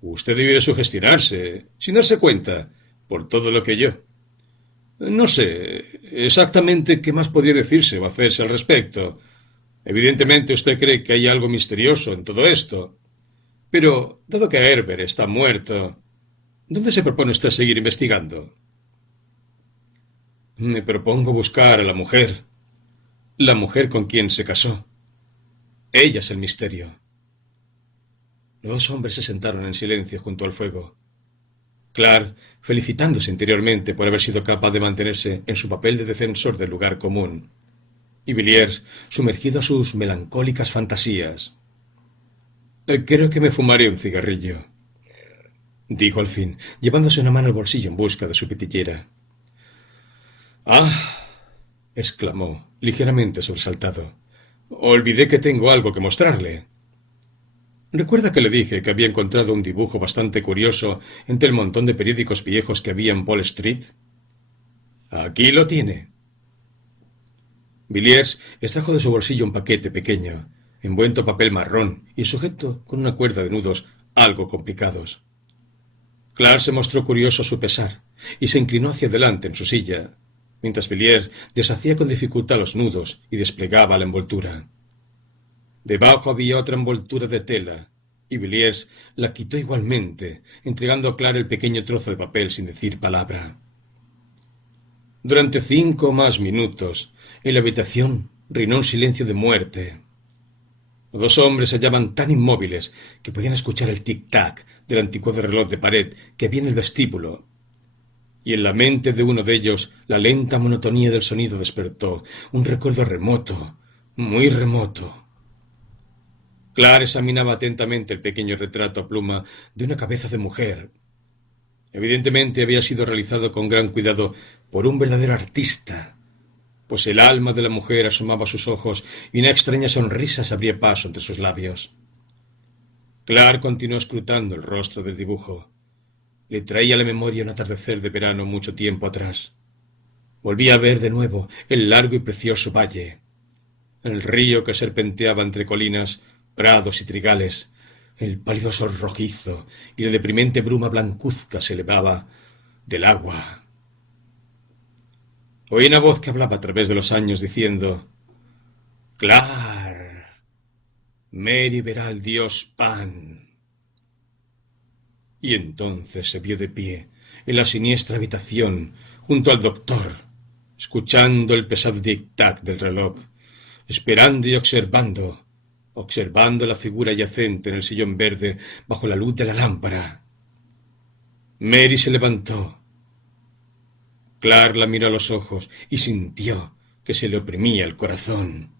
Usted debió de sugestionarse, sin darse cuenta, por todo lo que oyó. No sé exactamente qué más podría decirse o hacerse al respecto. Evidentemente usted cree que hay algo misterioso en todo esto. Pero, dado que Herbert está muerto, ¿dónde se propone usted seguir investigando? Me propongo buscar a la mujer con quien se casó. Ella es el misterio. Los 2 hombres se sentaron en silencio junto al fuego. Clark, felicitándose interiormente por haber sido capaz de mantenerse en su papel de defensor del lugar común, y Villiers, sumergido en sus melancólicas fantasías. Creo que me fumaré un cigarrillo. dijo al fin, llevándose una mano al bolsillo en busca de su petillera. «Ah», exclamó, ligeramente sobresaltado. «Olvidé que tengo algo que mostrarle». ¿Recuerda que le dije que había encontrado un dibujo bastante curioso entre el montón de periódicos viejos que había en Wall Street? Aquí lo tiene. Villiers extrajo de su bolsillo un paquete pequeño, envuelto en papel marrón y sujeto con una cuerda de nudos algo complicados. Clark se mostró curioso a su pesar y se inclinó hacia adelante en su silla, mientras Villiers deshacía con dificultad los nudos y desplegaba la envoltura. Debajo había otra envoltura de tela, y Villiers la quitó igualmente, entregando a Clark el pequeño trozo de papel sin decir palabra. Durante 5 o más minutos, en la habitación reinó un silencio de muerte. Los dos hombres se hallaban tan inmóviles que podían escuchar el tic-tac del anticuado reloj de pared que había en el vestíbulo. Y en la mente de uno de ellos la lenta monotonía del sonido despertó un recuerdo remoto, muy remoto. Clark examinaba atentamente el pequeño retrato a pluma de una cabeza de mujer. Evidentemente había sido realizado con gran cuidado por un verdadero artista, pues el alma de la mujer asomaba a sus ojos y una extraña sonrisa se abría paso entre sus labios. Clark continuó escrutando el rostro del dibujo. Le traía a la memoria un atardecer de verano mucho tiempo atrás. Volvía a ver de nuevo el largo y precioso valle, el río que serpenteaba entre colinas, prados y trigales, el pálido sol rojizo y la deprimente bruma blancuzca se elevaba del agua. Oí una voz que hablaba a través de los años diciendo: «Clark, Mary verá al dios Pan». Y entonces se vio de pie en la siniestra habitación junto al doctor, escuchando el pesado tic-tac del reloj, esperando y observando la figura yacente en el sillón verde bajo la luz de la lámpara. Mary se levantó. Clark la miró a los ojos y sintió que se le oprimía el corazón.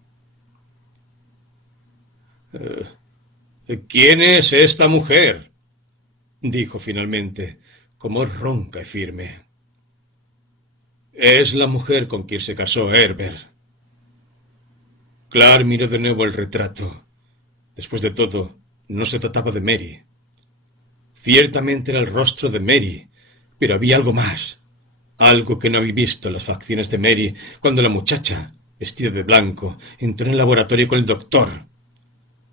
«¿Quién es esta mujer?», dijo finalmente, con voz ronca y firme. «Es la mujer con quien se casó Herbert». Clark miró de nuevo el retrato. Después de todo, no se trataba de Mary. Ciertamente era el rostro de Mary, pero había algo más, algo que no había visto en las facciones de Mary cuando la muchacha, vestida de blanco, entró en el laboratorio con el doctor,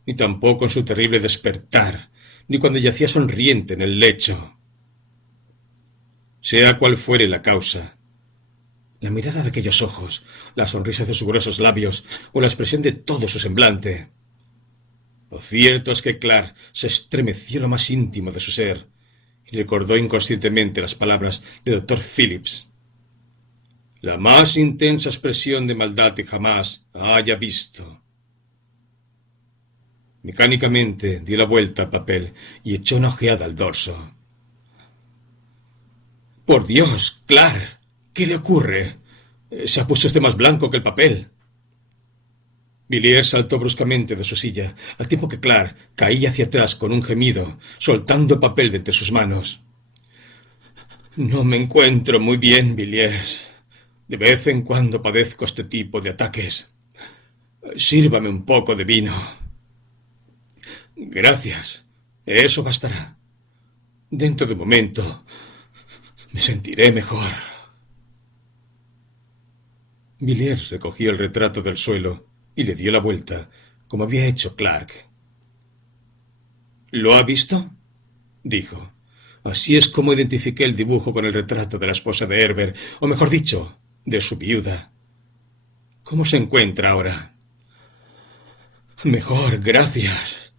ni tampoco en su terrible despertar, ni cuando yacía sonriente en el lecho. Sea cual fuere la causa, la mirada de aquellos ojos, la sonrisa de sus gruesos labios o la expresión de todo su semblante, lo cierto es que Clark se estremeció en lo más íntimo de su ser y recordó inconscientemente las palabras del doctor Phillips: «La más intensa expresión de maldad que jamás haya visto». Mecánicamente dio la vuelta al papel y echó una ojeada al dorso. «Por Dios, Clark, ¿qué le ocurre? Se ha puesto usted más blanco que el papel». Villiers saltó bruscamente de su silla, al tiempo que Clark caía hacia atrás con un gemido, soltando el papel de entre sus manos. «No me encuentro muy bien, Villiers. De vez en cuando padezco este tipo de ataques. Sírvame un poco de vino». «Gracias. Eso bastará. Dentro de un momento me sentiré mejor». Villiers recogió el retrato del suelo y le dio la vuelta, como había hecho Clark. «¿Lo ha visto?», dijo. «Así es como identifiqué el dibujo con el retrato de la esposa de Herbert, o mejor dicho, de su viuda. ¿Cómo se encuentra ahora?» «Mejor, gracias.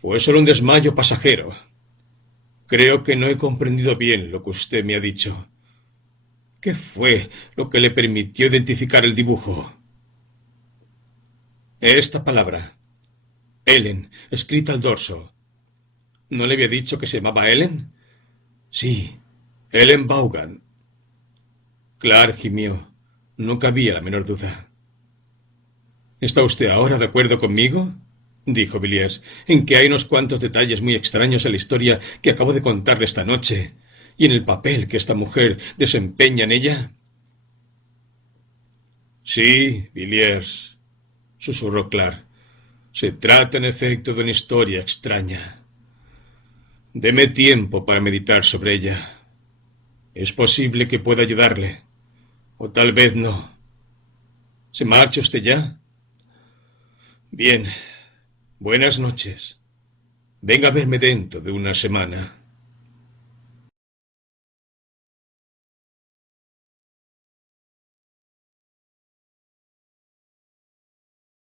Fue solo un desmayo pasajero. Creo que no he comprendido bien lo que usted me ha dicho. ¿Qué fue lo que le permitió identificar el dibujo?» «Esta palabra, Ellen, escrita al dorso». «¿No le había dicho que se llamaba Ellen?» «Sí, Ellen Vaughan». Clark gimió. No cabía la menor duda. «¿Está usted ahora de acuerdo conmigo?», dijo Villiers, en que hay unos cuantos detalles muy extraños en la historia que acabo de contarle esta noche, y en el papel que esta mujer desempeña en ella. Sí, Villiers, susurró Clark. Se trata en efecto de una historia extraña. Deme tiempo para meditar sobre ella. Es posible que pueda ayudarle, o tal vez no. ¿Se marcha usted ya? Bien. Buenas noches. Venga a verme dentro de una semana.